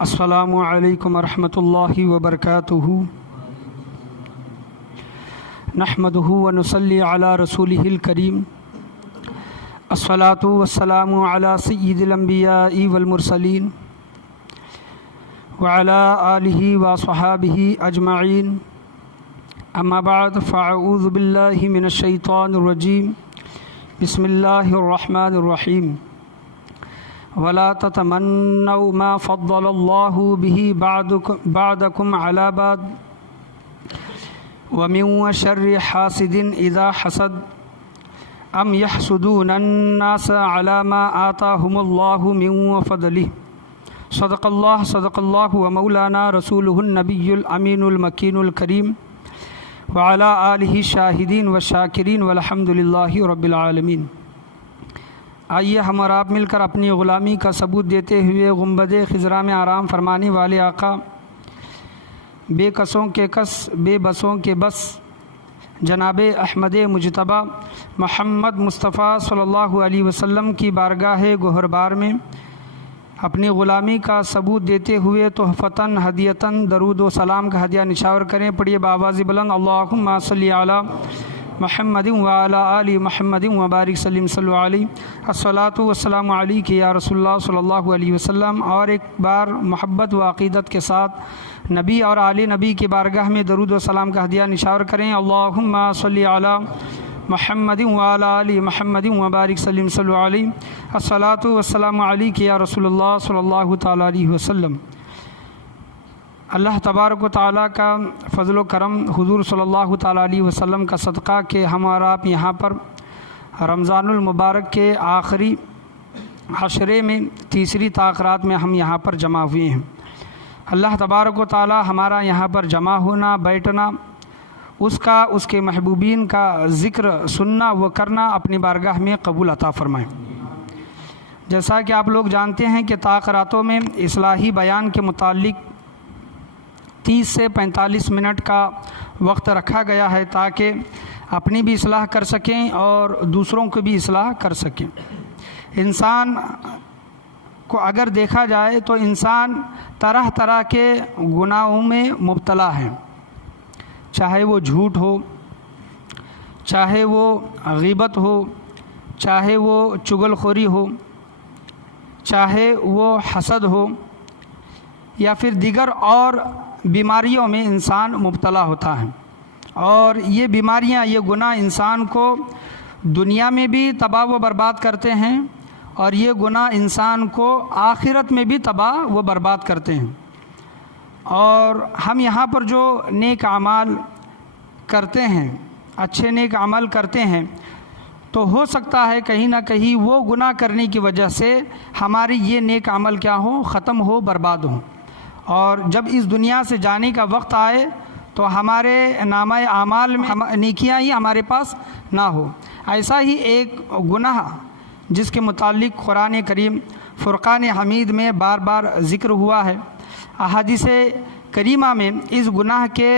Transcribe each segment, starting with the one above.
السلام علیکم ورحمۃ اللہ وبرکاتہ۔ نحمدہ ونصلی علی رسولہ الکریم، الصلاۃ والسلام علی سید الانبیاء والمرسلین وعلی آلہ وصحابہ اجمعین، اما بعد فاعوذ باللہ من الشیطان الرجیم، بسم اللہ الرحمن الرحیم۔ ولا تتمنوا ما فضل اللہ به بعضکم علی بعض ومن شر حاسد اذا حسد ام يحسدون الناس على ما آتاهم الله من فضله۔ صدق اللہ ومولانا رسولہ النبی الامین المکین الکریم وعلی آلہ شاہدین والشاکرین والحمد للہ رب العالمین۔ آئیے ہم اور آپ مل کر اپنی غلامی کا ثبوت دیتے ہوئے گنبد خضرا میں آرام فرمانے والے آقا، بے کسوں کے کس بے بسوں کے بس، جناب احمد مجتبیٰ محمد مصطفیٰ صلی اللہ علیہ وسلم کی بارگاہ گہربار میں اپنی غلامی کا ثبوت دیتے ہوئے تحفتاً ہدیتاً درود و سلام کا ہدیہ نشاور کریں۔ پڑھیے بآواز بلند، اللہم صلی علی محمد وعلی آل محمد وبارک سلم صلی علیہ، الصلاۃ والسلام علیک یا رسول اللہ صلی اللہ علیہ وسلم۔ اور ایک بار محبت و عقیدت کے ساتھ نبی اور آل نبی کی بارگاہ میں درود و سلام کا ہدیہ نشاور کریں۔ اللہم صلی علی محمد وعلی آل محمد وبارک سلم صلی علیہ، الصلاۃ والسلام علیک یا رسول اللہ صلی اللہ تعالیٰ علیہ وسلم۔ اللہ تبارک و تعالیٰ کا فضل و کرم، حضور صلی اللہ تعالیٰ علیہ وسلم کا صدقہ کہ ہم اور آپ یہاں پر رمضان المبارک کے آخری عشرے میں تیسری تاخرات میں ہم یہاں پر جمع ہوئے ہیں۔ اللہ تبارک و تعالیٰ ہمارا یہاں پر جمع ہونا، بیٹھنا، اس کا، اس کے محبوبین کا ذکر سننا و کرنا اپنی بارگاہ میں قبول عطا فرمائیں۔ جیسا کہ آپ لوگ جانتے ہیں کہ تاخراتوں میں اصلاحی بیان کے متعلق 30 سے 45 منٹ کا وقت رکھا گیا ہے تاکہ اپنی بھی اصلاح کر سکیں اور دوسروں کو بھی اصلاح کر سکیں۔ انسان کو اگر دیکھا جائے تو انسان طرح طرح کے گناہوں میں مبتلا ہے، چاہے وہ جھوٹ ہو، چاہے وہ غیبت ہو، چاہے وہ چغل خوری ہو، چاہے وہ حسد ہو، یا پھر دیگر اور بیماریوں میں انسان مبتلا ہوتا ہے۔ اور یہ بیماریاں، یہ گناہ انسان کو دنیا میں بھی تباہ و برباد کرتے ہیں اور یہ گناہ انسان کو آخرت میں بھی تباہ و برباد کرتے ہیں۔ اور ہم یہاں پر جو نیک اعمال کرتے ہیں، اچھے نیک عمل کرتے ہیں، تو ہو سکتا ہے کہیں نہ کہیں وہ گناہ کرنے کی وجہ سے ہماری یہ نیک عمل کیا ہو، ختم ہو، برباد ہو، اور جب اس دنیا سے جانے کا وقت آئے تو ہمارے نامہ اعمال میں نیکیاں ہی ہمارے پاس نہ ہو۔ ایسا ہی ایک گناہ جس کے متعلق قرآن کریم فرقان حمید میں بار بار ذکر ہوا ہے، احادیث کریمہ میں اس گناہ کے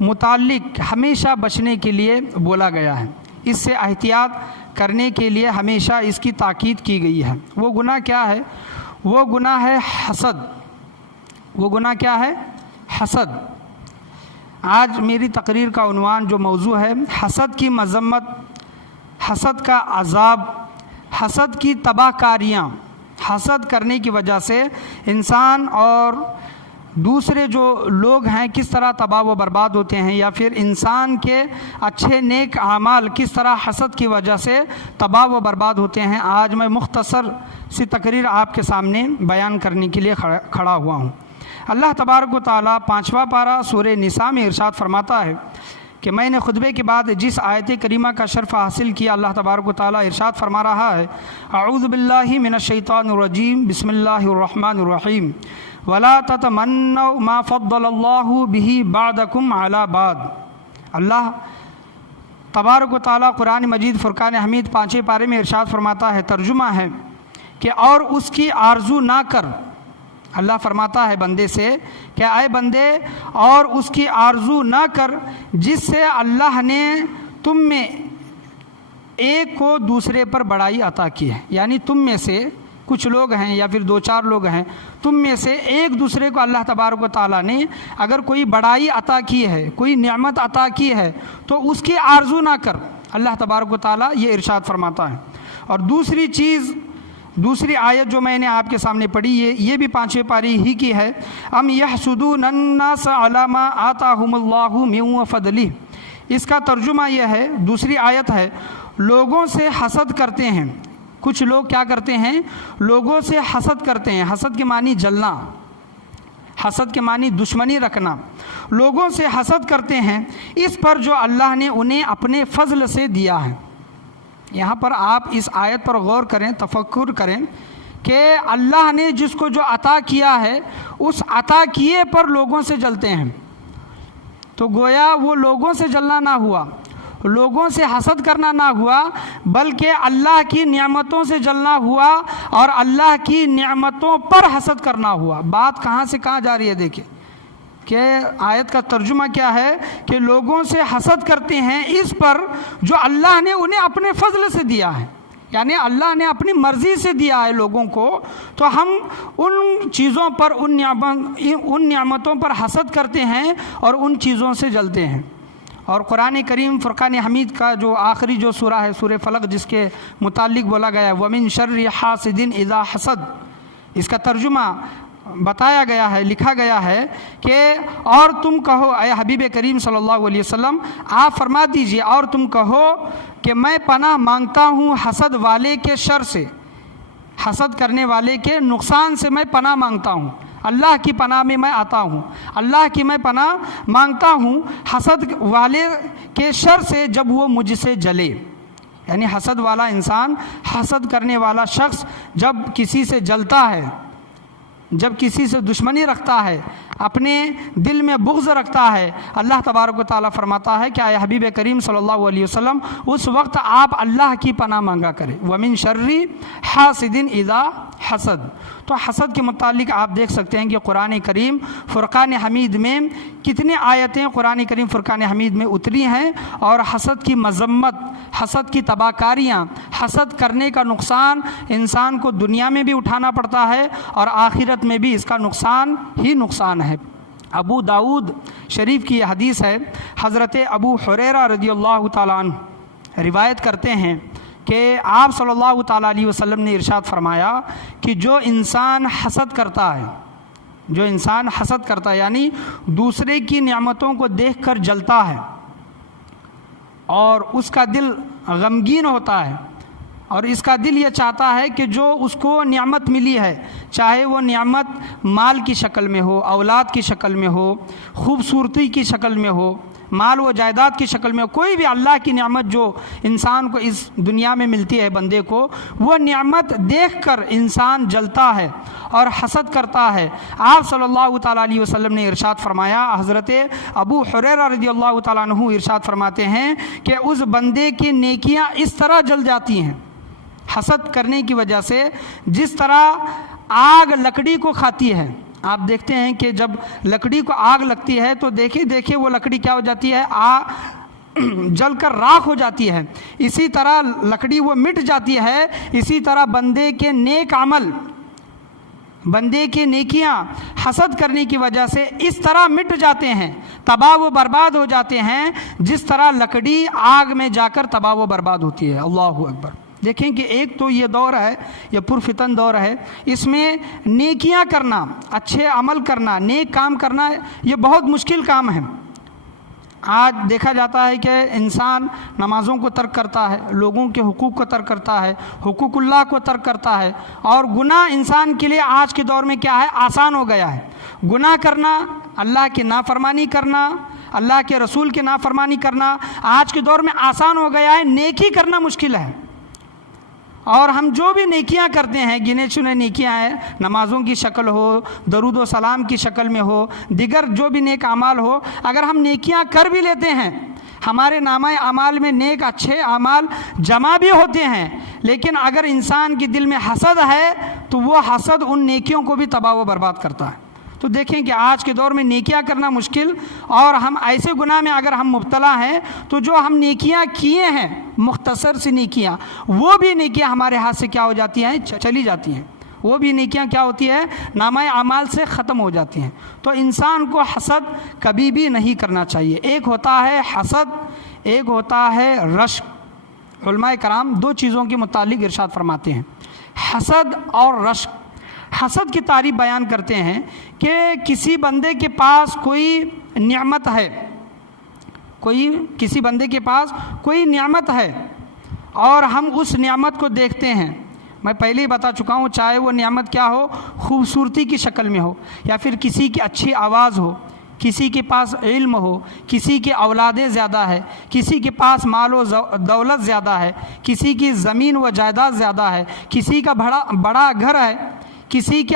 متعلق ہمیشہ بچنے کے لیے بولا گیا ہے، اس سے احتیاط کرنے کے لیے ہمیشہ اس کی تاکید کی گئی ہے۔ وہ گناہ کیا ہے؟ وہ گناہ ہے حسد۔ وہ گناہ کیا ہے؟ حسد۔ آج میری تقریر کا عنوان جو موضوع ہے، حسد کی مذمت، حسد کا عذاب، حسد کی تباہ کاریاں، حسد کرنے کی وجہ سے انسان اور دوسرے جو لوگ ہیں کس طرح تباہ و برباد ہوتے ہیں، یا پھر انسان کے اچھے نیک اعمال کس طرح حسد کی وجہ سے تباہ و برباد ہوتے ہیں، آج میں مختصر سی تقریر آپ کے سامنے بیان کرنے کے لیے کھڑا ہوا ہوں۔ اللہ تبارک و تعالیٰ 5واں پارہ سورہ نساء میں ارشاد فرماتا ہے کہ میں نے خطبے کے بعد جس آیت کریمہ کا شرف حاصل کیا، اللہ تبارک و تعالیٰ ارشاد فرما رہا ہے، اعوذ باللہ من الشیطان الرجیم، بسم اللہ الرحمن الرحیم، ولا تتمنوا ما فضل اللہ به بعضکم علی بعض۔ اللہ تبارک و تعالیٰ قرآن مجید فرقان حمید 5ویں پارے میں ارشاد فرماتا ہے، ترجمہ ہے کہ اور اس کی آرزو نہ کر۔ اللہ فرماتا ہے بندے سے کہ اے بندے، اور اس کی آرزو نہ کر جس سے اللہ نے تم میں ایک کو دوسرے پر بڑائی عطا کی ہے، یعنی تم میں سے کچھ لوگ ہیں یا پھر 2-4 لوگ ہیں، تم میں سے ایک دوسرے کو اللہ تبارک و تعالیٰ نے اگر کوئی بڑائی عطا کی ہے، کوئی نعمت عطا کی ہے تو اس کی آرزو نہ کر، اللہ تبارک و تعالیٰ یہ ارشاد فرماتا ہے۔ اور دوسری آیت جو میں نے آپ کے سامنے پڑھی یہ بھی 5ویں پاری ہی کی ہے، ام یحسدون الناس علی ما آتاہم اللہ من فضلہ۔ اس کا ترجمہ یہ ہے، دوسری آیت ہے، لوگوں سے حسد کرتے ہیں۔ کچھ لوگ کیا کرتے ہیں؟ لوگوں سے حسد کرتے ہیں۔ حسد کے معنی جلنا، حسد کے معنی دشمنی رکھنا۔ لوگوں سے حسد کرتے ہیں اس پر جو اللہ نے انہیں اپنے فضل سے دیا ہے۔ یہاں پر آپ اس آیت پر غور کریں، تفکر کریں کہ اللہ نے جس کو جو عطا کیا ہے اس عطا کیے پر لوگوں سے جلتے ہیں، تو گویا وہ لوگوں سے جلنا نہ ہوا، لوگوں سے حسد کرنا نہ ہوا، بلکہ اللہ کی نعمتوں سے جلنا ہوا اور اللہ کی نعمتوں پر حسد کرنا ہوا۔ بات کہاں سے کہاں جا رہی ہے دیکھیں کہ آیت کا ترجمہ کیا ہے کہ لوگوں سے حسد کرتے ہیں اس پر جو اللہ نے انہیں اپنے فضل سے دیا ہے، یعنی اللہ نے اپنی مرضی سے دیا ہے لوگوں کو، تو ہم ان چیزوں پر ان نعمتوں پر حسد کرتے ہیں اور ان چیزوں سے جلتے ہیں۔ اور قرآن کریم فرقان حمید کا جو آخری جو سورہ ہے، سورہ فلق، جس کے متعلق بولا گیا ہے وَمِن شَرِّ حَاسِدٍ اِذَا حَسَد، اس کا ترجمہ بتایا گیا ہے، لکھا گیا ہے کہ اور تم کہو، اے حبیب کریم صلی اللہ علیہ وسلم آپ فرما دیجئے، اور تم کہو کہ میں پناہ مانگتا ہوں حسد والے کے شر سے، حسد کرنے والے کے نقصان سے میں پناہ مانگتا ہوں، اللہ کی پناہ میں آتا ہوں، اللہ کی میں پناہ مانگتا ہوں حسد والے کے شر سے جب وہ مجھ سے جلے۔ یعنی حسد والا انسان، حسد کرنے والا شخص جب کسی سے جلتا ہے، جب کسی سے دشمنی رکھتا ہے، اپنے دل میں بغض رکھتا ہے، اللہ تبارک و تعالیٰ فرماتا ہے کہ اے حبیب کریم صلی اللہ علیہ وسلم اس وقت آپ اللہ کی پناہ مانگا کریں۔ وَمِن شَرِّ حَاسِدٍ اِذَا حَسَد۔ تو حسد کے متعلق آپ دیکھ سکتے ہیں کہ قرآن کریم فرقان حمید میں کتنے آیتیں قرآن کریم فرقان حمید میں اتری ہیں، اور حسد کی مذمت، حسد کی تباہ کاریاں، حسد کرنے کا نقصان انسان کو دنیا میں بھی اٹھانا پڑتا ہے اور آخرت میں بھی اس کا نقصان ہی نقصان ہے۔ ابو داؤد شریف کی یہ حدیث ہے، حضرت ابو ہریرہ رضی اللہ تعالیٰ عنہ روایت کرتے ہیں کہ آپ صلی اللہ تعالیٰ علیہ وسلم نے ارشاد فرمایا کہ جو انسان حسد کرتا ہے، جو انسان حسد کرتا ہے یعنی دوسرے کی نعمتوں کو دیکھ کر جلتا ہے اور اس کا دل غمگین ہوتا ہے، اور اس کا دل یہ چاہتا ہے کہ جو اس کو نعمت ملی ہے، چاہے وہ نعمت مال کی شکل میں ہو، اولاد کی شکل میں ہو، خوبصورتی کی شکل میں ہو، مال و جائیداد کی شکل میں، کوئی بھی اللہ کی نعمت جو انسان کو اس دنیا میں ملتی ہے بندے کو، وہ نعمت دیکھ کر انسان جلتا ہے اور حسد کرتا ہے۔ آپ صلی اللہ تعالیٰ علیہ وسلم نے ارشاد فرمایا، حضرت ابو ہریرہ رضی اللہ تعالیٰ عنہ ارشاد فرماتے ہیں کہ اس بندے کی نیکیاں اس طرح جل جاتی ہیں حسد کرنے کی وجہ سے، جس طرح آگ لکڑی کو کھاتی ہے۔ آپ دیکھتے ہیں کہ جب لکڑی کو آگ لگتی ہے تو دیکھیں وہ لکڑی کیا ہو جاتی ہے، جل کر راکھ ہو جاتی ہے، اسی طرح لکڑی وہ مٹ جاتی ہے، اسی طرح بندے کے نیک عمل، بندے کے نیکیاں حسد کرنے کی وجہ سے اس طرح مٹ جاتے ہیں، تباہ و برباد ہو جاتے ہیں، جس طرح لکڑی آگ میں جا کر تباہ و برباد ہوتی ہے۔ اللہ اکبر۔ دیکھیں کہ ایک تو یہ دور ہے، یہ پرفتن دور ہے، اس میں نیکیاں کرنا، اچھے عمل کرنا، نیک کام کرنا یہ بہت مشکل کام ہے۔ آج دیکھا جاتا ہے کہ انسان نمازوں کو ترک کرتا ہے، لوگوں کے حقوق کو ترک کرتا ہے، حقوق اللہ کو ترک کرتا ہے، اور گناہ انسان کے لیے آج کے دور میں کیا ہے، آسان ہو گیا ہے۔ گناہ کرنا، اللہ کی نافرمانی کرنا، اللہ کے رسول کی نافرمانی کرنا آج کے دور میں آسان ہو گیا ہے، نیکی کرنا مشکل ہے۔ اور ہم جو بھی نیکیاں کرتے ہیں، گنے چنے نیکیاں ہیں، نمازوں کی شکل ہو، درود و سلام کی شکل میں ہو، دیگر جو بھی نیک اعمال ہو، اگر ہم نیکیاں کر بھی لیتے ہیں، ہمارے نامہ اعمال میں نیک اچھے اعمال جمع بھی ہوتے ہیں، لیکن اگر انسان کے دل میں حسد ہے تو وہ حسد ان نیکیوں کو بھی تباہ و برباد کرتا ہے۔ تو دیکھیں کہ آج کے دور میں نیکیاں کرنا مشکل، اور ہم ایسے گناہ میں اگر ہم مبتلا ہیں تو جو ہم نیکیاں کیے ہیں، مختصر سی نیکیاں، وہ بھی نیکیاں ہمارے ہاتھ سے کیا ہو جاتی ہیں، چلی جاتی ہیں۔ وہ بھی نیکیاں کیا ہوتی ہے؟ نامہ اعمال سے ختم ہو جاتی ہیں۔ تو انسان کو حسد کبھی بھی نہیں کرنا چاہیے۔ ایک ہوتا ہے حسد، ایک ہوتا ہے رشک۔ علماء کرام دو چیزوں کے متعلق ارشاد فرماتے ہیں، حسد اور رشک۔ حسد کی تعریف بیان کرتے ہیں کہ کسی بندے کے پاس کوئی نعمت ہے، کسی بندے کے پاس کوئی نعمت ہے اور ہم اس نعمت کو دیکھتے ہیں۔ میں پہلے ہی بتا چکا ہوں، چاہے وہ نعمت کیا ہو، خوبصورتی کی شکل میں ہو، یا پھر کسی کی اچھی آواز ہو، کسی کے پاس علم ہو، کسی کی اولادیں زیادہ ہے، کسی کے پاس مال و دولت زیادہ ہے، کسی کی زمین و جائیداد زیادہ ہے، کسی کا بڑا گھر ہے، کسی کی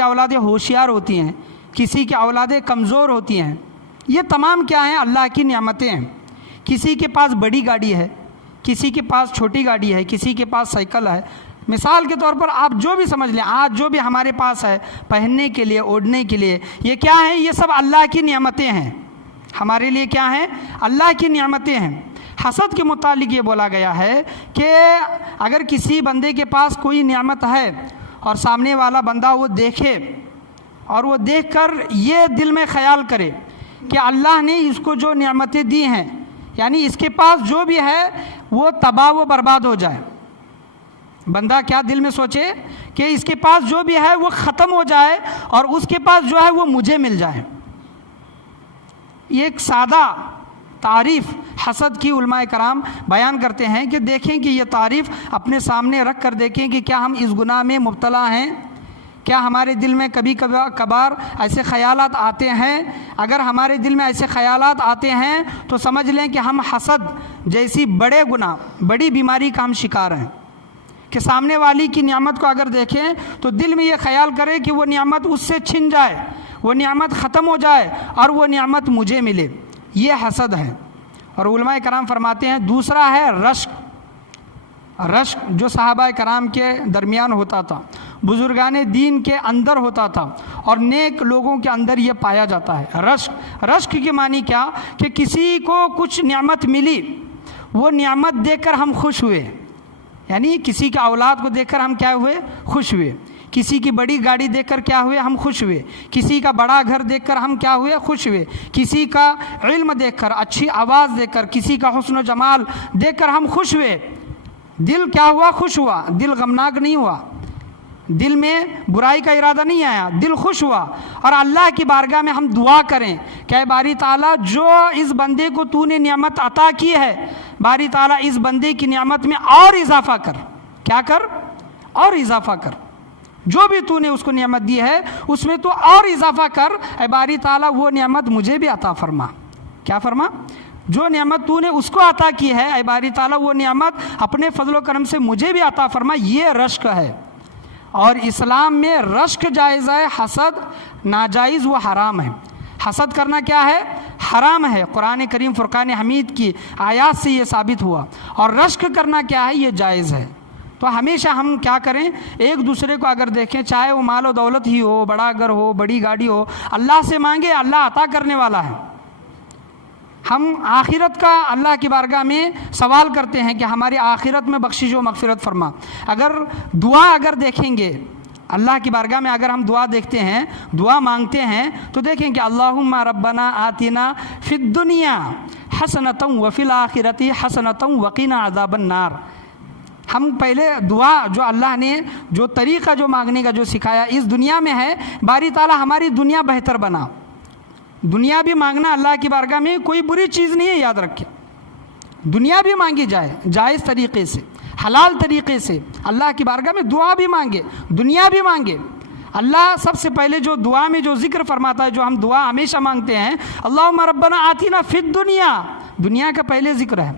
اولادیں ہوشیار ہوتی ہیں، کسی کی اولادیں کمزور ہوتی ہیں۔ یہ تمام کیا ہیں؟ اللہ کی نعمتیں ہیں۔ کسی کے پاس بڑی گاڑی ہے، کسی کے پاس چھوٹی گاڑی ہے، کسی کے پاس سائیکل ہے۔ مثال کے طور پر آپ جو بھی سمجھ لیں، آج جو بھی ہمارے پاس ہے پہننے کے لیے، اوڑھنے کے لیے، یہ کیا ہیں؟ یہ سب اللہ کی نعمتیں ہیں۔ ہمارے لیے کیا ہیں؟ اللہ کی نعمتیں ہیں۔ حسد کے متعلق یہ بولا گیا ہے کہ اگر کسی بندے کے پاس کوئی نعمت ہے اور سامنے والا بندہ وہ دیکھے اور وہ دیکھ کر یہ دل میں خیال کرے کہ اللہ نے اس کو جو نعمتیں دی ہیں، یعنی اس کے پاس جو بھی ہے وہ تباہ و برباد ہو جائے۔ بندہ کیا دل میں سوچے کہ اس کے پاس جو بھی ہے وہ ختم ہو جائے اور اس کے پاس جو ہے وہ مجھے مل جائے۔ یہ ایک سادہ تعریف حسد کی علماء کرام بیان کرتے ہیں کہ دیکھیں کہ یہ تعریف اپنے سامنے رکھ کر دیکھیں کہ کیا ہم اس گناہ میں مبتلا ہیں، کیا ہمارے دل میں کبھی کبھار ایسے خیالات آتے ہیں۔ اگر ہمارے دل میں ایسے خیالات آتے ہیں تو سمجھ لیں کہ ہم حسد جیسی بڑے گناہ، بڑی بیماری کا ہم شکار ہیں، کہ سامنے والی کی نعمت کو اگر دیکھیں تو دل میں یہ خیال کرے کہ وہ نعمت اس سے چھن جائے، وہ نعمت ختم ہو جائے اور وہ نعمت مجھے ملے۔ یہ حسد ہے۔ اور علماء کرام فرماتے ہیں دوسرا ہے رشک۔ رشک جو صحابہ کرام کے درمیان ہوتا تھا، بزرگان دین کے اندر ہوتا تھا اور نیک لوگوں کے اندر یہ پایا جاتا ہے۔ رشک کے معنی کیا؟ کہ کسی کو کچھ نعمت ملی، وہ نعمت دیکھ کر ہم خوش ہوئے، یعنی کسی کے اولاد کو دیکھ کر ہم کیا ہوئے؟ خوش ہوئے۔ کسی کی بڑی گاڑی دیکھ کر کیا ہوئے؟ ہم خوش ہوئے۔ کسی کا بڑا گھر دیکھ کر ہم کیا ہوئے؟ خوش ہوئے۔ کسی کا علم دیکھ کر، اچھی آواز دیکھ کر، کسی کا حسن و جمال دیکھ کر ہم خوش ہوئے۔ دل کیا ہوا؟ خوش ہوا۔ دل غمناک نہیں ہوا، دل میں برائی کا ارادہ نہیں آیا، دل خوش ہوا۔ اور اللہ کی بارگاہ میں ہم دعا کریں کہ اے باری تعالیٰ، جو اس بندے کو تو نے نعمت عطا کی ہے، باری تعالیٰ اس بندے کی نعمت میں اور اضافہ کر۔ کیا کر؟ اور اضافہ کر۔ جو بھی تو نے اس کو نعمت دی ہے اس میں تو اور اضافہ کر۔ اے باری تعالیٰ، وہ نعمت مجھے بھی عطا فرما۔ کیا فرما؟ جو نعمت تو نے اس کو عطا کی ہے، اے باری تعالیٰ، وہ نعمت اپنے فضل و کرم سے مجھے بھی عطا فرما۔ یہ رشک ہے۔ اور اسلام میں رشک جائز ہے، حسد ناجائز و حرام ہے۔ حسد کرنا کیا ہے؟ حرام ہے۔ قرآن کریم فرقان حمید کی آیات سے یہ ثابت ہوا۔ اور رشک کرنا کیا ہے؟ یہ جائز ہے۔ تو ہمیشہ ہم کیا کریں؟ ایک دوسرے کو اگر دیکھیں، چاہے وہ مال و دولت ہی ہو، بڑا گھر ہو، بڑی گاڑی ہو، اللہ سے مانگے، اللہ عطا کرنے والا ہے۔ ہم آخرت کا اللہ کی بارگاہ میں سوال کرتے ہیں کہ ہماری آخرت میں بخشش و مغفرت فرما۔ اگر دعا دیکھیں گے اللہ کی بارگاہ میں، اگر ہم دعا دیکھتے ہیں، دعا مانگتے ہیں، تو دیکھیں کہ اللہم ربنا آتنا فی الدنیا حسنۃ وفی الآخرۃ حسنۃ وقنا عذاب النار۔ ہم پہلے دعا جو اللہ نے جو طریقہ جو مانگنے کا جو سکھایا اس دنیا میں ہے، باری تعالیٰ ہماری دنیا بہتر بنا۔ دنیا بھی مانگنا اللہ کی بارگاہ میں کوئی بری چیز نہیں ہے، یاد رکھیں۔ دنیا بھی مانگی جائے جائز طریقے سے، حلال طریقے سے، اللہ کی بارگاہ میں دعا بھی مانگے، دنیا بھی مانگے۔ اللہ سب سے پہلے جو دعا میں جو ذکر فرماتا ہے، جو ہم دعا ہمیشہ مانگتے ہیں، اللہم ربنا آتنا فی الدنیا، دنیا کا پہلے ذکر ہے،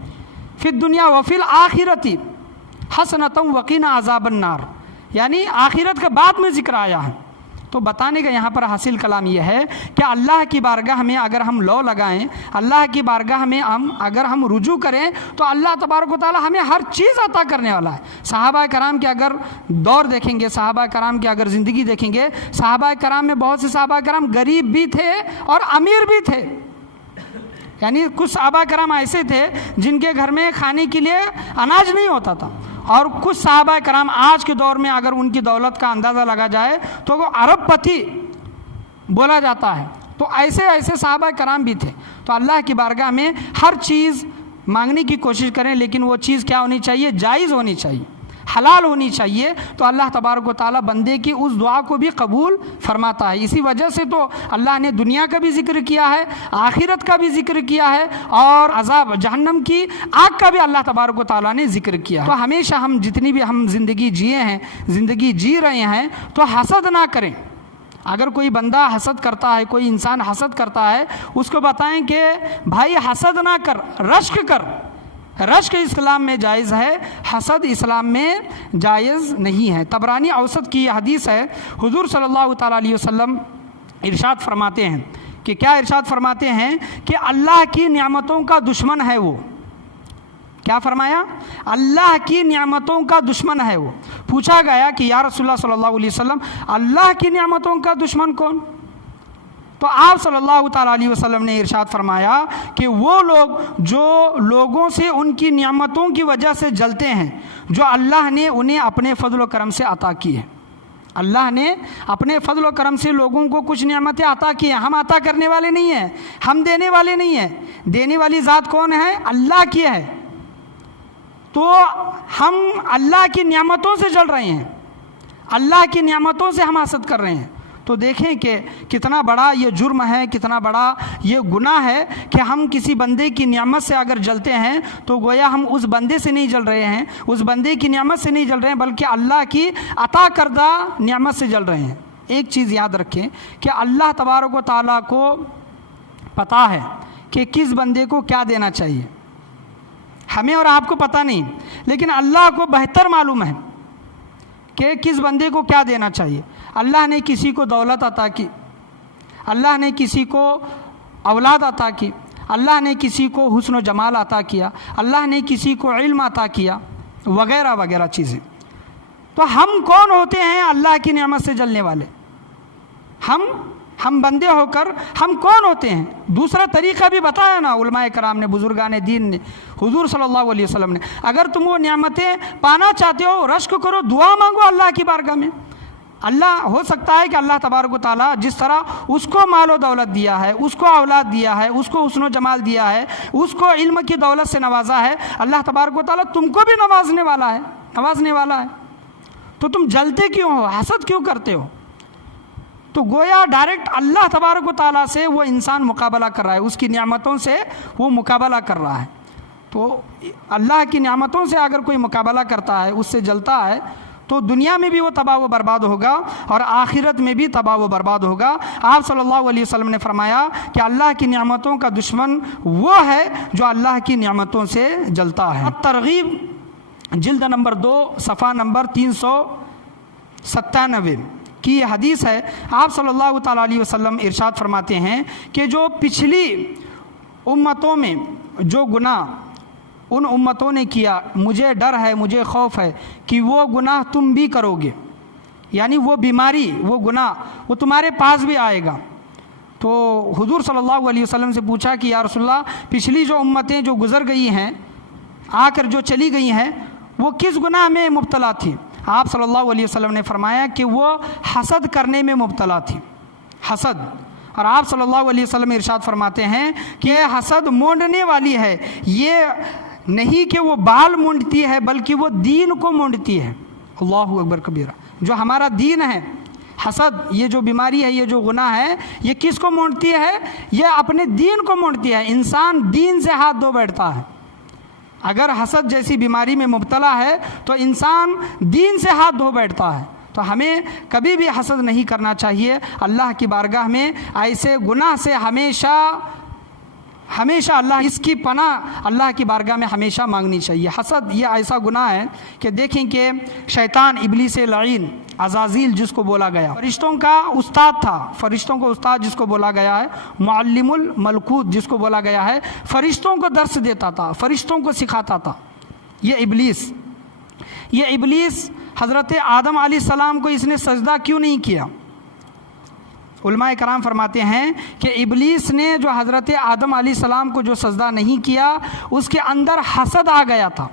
فی الدنیا وفی الآخرۃ حسنۃ وقنا عذاب النار، یعنی آخرت کے بعد میں ذکر آیا ہے۔ تو بتانے کا یہاں پر حاصل کلام یہ ہے کہ اللہ کی بارگاہ میں اگر ہم لو لگائیں، اللہ کی بارگاہ میں اگر ہم رجوع کریں، تو اللہ تبارک و تعالی ہمیں ہر چیز عطا کرنے والا ہے۔ صحابہ کرام کے اگر دور دیکھیں گے، صحابہ کرام کی اگر زندگی دیکھیں گے، صحابہ کرام میں بہت سے صحابہ کرام غریب بھی تھے اور امیر بھی تھے۔ یعنی کچھ صحابہ کرام ایسے تھے جن کے گھر میں کھانے کے لیے اناج نہیں ہوتا تھا، اور کچھ صحابہ کرام آج کے دور میں اگر ان کی دولت کا اندازہ لگا جائے تو وہ ارب پتی بولا جاتا ہے. تو ایسے ایسے صحابہ کرام بھی تھے. تو اللہ کی بارگاہ میں ہر چیز مانگنے کی کوشش کریں، لیکن وہ چیز کیا ہونی چاہیے؟ جائز ہونی چاہیے، حلال ہونی چاہیے. تو اللہ تبارک و تعالیٰ بندے کی اس دعا کو بھی قبول فرماتا ہے. اسی وجہ سے تو اللہ نے دنیا کا بھی ذکر کیا ہے، آخرت کا بھی ذکر کیا ہے، اور عذاب جہنم کی آگ کا بھی اللہ تبارک و تعالیٰ نے ذکر کیا ہے. تو ہمیشہ ہم جتنی بھی ہم زندگی جیے ہیں، زندگی جی رہے ہیں، تو حسد نہ کریں. اگر کوئی بندہ حسد کرتا ہے، کوئی انسان حسد کرتا ہے، اس کو بتائیں کہ بھائی حسد نہ کر، رشک کر. رشک اسلام میں جائز ہے، حسد اسلام میں جائز نہیں ہے. طبرانی اوسط کی یہ حدیث ہے. حضور صلی اللہ تعالیٰ علیہ وسلم ارشاد فرماتے ہیں کہ کیا ارشاد فرماتے ہیں کہ اللہ کی نعمتوں کا دشمن ہے وہ. کیا فرمایا؟ اللہ کی نعمتوں کا دشمن ہے وہ. پوچھا گیا کہ یا رسول اللہ صلی اللہ علیہ وسلم اللہ کی نعمتوں کا دشمن کون؟ تو آپ صلی اللہ تعالیٰ علیہ وسلم نے ارشاد فرمایا کہ وہ لوگ جو لوگوں سے ان کی نعمتوں کی وجہ سے جلتے ہیں، جو اللہ نے انہیں اپنے فضل و کرم سے عطا کی ہے. اللہ نے اپنے فضل و کرم سے لوگوں کو کچھ نعمتیں عطا کی ہیں. ہم عطا کرنے والے نہیں ہیں، ہم دینے والے نہیں ہیں. دینے والی ذات کون ہے؟ اللہ کی ہے. تو ہم اللہ کی نعمتوں سے جل رہے ہیں، اللہ کی نعمتوں سے ہم حسد کر رہے ہیں. تو دیکھیں کہ کتنا بڑا یہ جرم ہے، کتنا بڑا یہ گناہ ہے کہ ہم کسی بندے کی نعمت سے اگر جلتے ہیں تو گویا ہم اس بندے سے نہیں جل رہے ہیں، اس بندے کی نعمت سے نہیں جل رہے ہیں، بلکہ اللہ کی عطا کردہ نعمت سے جل رہے ہیں. ایک چیز یاد رکھیں کہ اللہ تبارک و تعالیٰ کو پتہ ہے کہ کس بندے کو کیا دینا چاہیے. ہمیں اور آپ کو پتہ نہیں، لیکن اللہ کو بہتر معلوم ہے کہ کس بندے کو کیا دینا چاہیے. اللہ نے کسی کو دولت عطا کی، اللہ نے کسی کو اولاد عطا کی، اللہ نے کسی کو حسن و جمال عطا کیا، اللہ نے کسی کو علم عطا کیا، وغیرہ وغیرہ چیزیں. تو ہم کون ہوتے ہیں اللہ کی نعمت سے جلنے والے؟ ہم بندے ہو کر ہم کون ہوتے ہیں؟ دوسرا طریقہ بھی بتایا نا علماء کرام نے، بزرگان دین نے، حضور صلی اللہ علیہ وسلم نے. اگر تم وہ نعمتیں پانا چاہتے ہو، رشک کرو، دعا مانگو اللہ کی بارگاہ میں. اللہ ہو سکتا ہے کہ اللہ تبارک و تعالیٰ جس طرح اس کو مال و دولت دیا ہے، اس کو اولاد دیا ہے، اس کو حسن و جمال دیا ہے، اس کو علم کی دولت سے نوازا ہے، اللہ تبارک و تعالیٰ تم کو بھی نوازنے والا ہے. تو تم جلتے کیوں ہو؟ حسد کیوں کرتے ہو؟ تو گویا ڈائریکٹ اللہ تبارک و تعالیٰ سے وہ انسان مقابلہ کر رہا ہے، اس کی نعمتوں سے وہ مقابلہ کر رہا ہے. تو اللہ کی نعمتوں سے اگر کوئی مقابلہ کرتا ہے، اس سے جلتا ہے، تو دنیا میں بھی وہ تباہ و برباد ہوگا اور آخرت میں بھی تباہ و برباد ہوگا. آپ صلی اللہ علیہ وسلم نے فرمایا کہ اللہ کی نعمتوں کا دشمن وہ ہے جو اللہ کی نعمتوں سے جلتا ہے. ترغیب جلد نمبر 2 صفحہ نمبر 397 کی یہ حدیث ہے. آپ صلی اللہ تعالیٰ علیہ وسلم ارشاد فرماتے ہیں کہ جو پچھلی امتوں میں جو گناہ ان امتوں نے کیا، مجھے ڈر ہے، مجھے خوف ہے کہ وہ گناہ تم بھی کرو گے. یعنی وہ بیماری، وہ گناہ وہ تمہارے پاس بھی آئے گا. تو حضور صلی اللہ علیہ وسلم سے پوچھا کہ یا رسول اللہ پچھلی جو امتیں جو گزر گئی ہیں، آ کر جو چلی گئی ہیں، وہ کس گناہ میں مبتلا تھی؟ آپ صلی اللہ علیہ وسلم نے فرمایا کہ وہ حسد کرنے میں مبتلا تھی. حسد. اور آپ صلی اللہ علیہ وسلم ارشاد فرماتے ہیں کہ حسد مونڈنے والی ہے. یہ نہیں کہ وہ بال مونڈتی ہے، بلکہ وہ دین کو مونڈتی ہے. اللہ اکبر کبیرہ. جو ہمارا دین ہے، حسد یہ جو بیماری ہے، یہ جو گناہ ہے، یہ کس کو مونڈتی ہے؟ یہ اپنے دین کو مونڈتی ہے. انسان دین سے ہاتھ دھو بیٹھتا ہے. اگر حسد جیسی بیماری میں مبتلا ہے تو انسان دین سے ہاتھ دھو بیٹھتا ہے. تو ہمیں کبھی بھی حسد نہیں کرنا چاہیے. اللہ کی بارگاہ میں ایسے گناہ سے ہمیشہ اللہ اس کی پناہ اللہ کی بارگاہ میں ہمیشہ مانگنی چاہیے. حسد یہ ایسا گناہ ہے کہ دیکھیں کہ شیطان ابلیس لعین عزازیل جس کو بولا گیا، فرشتوں کا استاد تھا، فرشتوں کو استاد جس کو بولا گیا ہے، معلم الملکوت جس کو بولا گیا ہے، فرشتوں کو درس دیتا تھا، فرشتوں کو سکھاتا تھا. یہ ابلیس حضرت آدم علیہ السلام کو اس نے سجدہ کیوں نہیں کیا؟ علماء کرام فرماتے ہیں کہ ابلیس نے جو حضرت آدم علیہ السلام کو جو سجدہ نہیں کیا، اس کے اندر حسد آ گیا تھا.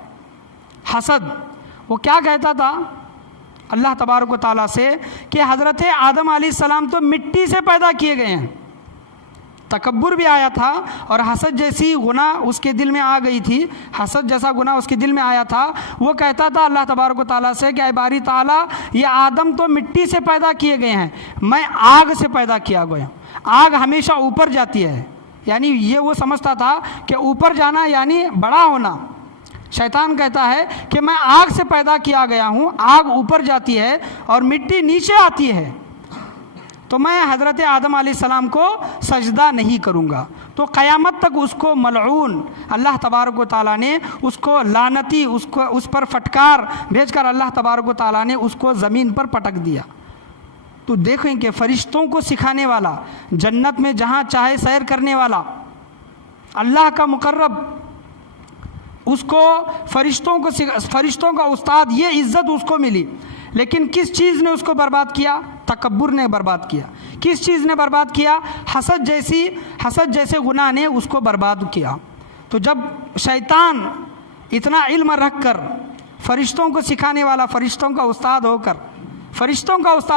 حسد وہ کیا کہتا تھا اللہ تبارک و تعالیٰ سے کہ حضرت آدم علیہ السلام تو مٹی سے پیدا کیے گئے ہیں. تکبر بھی آیا تھا اور حسد جیسی گناہ اس کے دل میں آ گئی تھی، حسد جیسا گناہ اس کے دل میں آیا تھا. وہ کہتا تھا اللہ تبارک و تعالیٰ سے کہ اے باری تعالیٰ، یہ آدم تو مٹی سے پیدا کیے گئے ہیں، میں آگ سے پیدا کیا گیا. آگ ہمیشہ اوپر جاتی ہے، یعنی یہ وہ سمجھتا تھا کہ اوپر جانا یعنی بڑا ہونا. شیطان کہتا ہے کہ میں آگ سے پیدا کیا گیا ہوں، آگ اوپر جاتی ہے اور مٹی نیچے آتی ہے، تو میں حضرت آدم علیہ السلام کو سجدہ نہیں کروں گا. تو قیامت تک اس کو ملعون اللہ تبارک و تعالیٰ نے اس کو لعنتی اس پر پھٹکار بھیج کر اللہ تبارک و تعالیٰ نے اس کو زمین پر پٹک دیا. تو دیکھیں کہ فرشتوں کو سکھانے والا، جنت میں جہاں چاہے سیر کرنے والا، اللہ کا مقرب، اس کو فرشتوں کا استاد، یہ عزت اس کو ملی. لیکن کس چیز نے اس کو برباد کیا؟ تکبر نے برباد کیا. کس چیز نے برباد کیا؟ حسد جیسے گناہ نے اس کو برباد کیا. تو جب شیطان اتنا علم رکھ کر فرشتوں کو سکھانے والا، فرشتوں کا استاد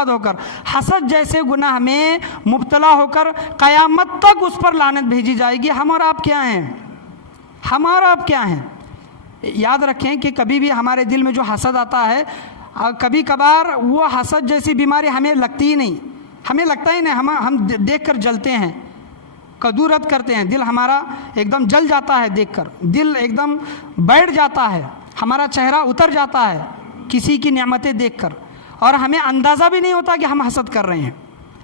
ہو کر حسد جیسے گناہ میں مبتلا ہو کر قیامت تک اس پر لعنت بھیجی جائے گی. ہم اور آپ کیا ہیں؟ یاد رکھیں کہ کبھی بھی ہمارے دل میں جو حسد آتا ہے، کبھی کبھار وہ حسد جیسی بیماری ہمیں لگتی ہی نہیں، ہمیں لگتا ہی نہیں، ہم دیکھ کر جلتے ہیں، کدورت کرتے ہیں، دل ہمارا ایک دم جل جاتا ہے، دیکھ کر دل ایک دم بیٹھ جاتا ہے، ہمارا چہرہ اتر جاتا ہے کسی کی نعمتیں دیکھ کر، اور ہمیں اندازہ بھی نہیں ہوتا کہ ہم حسد کر رہے ہیں.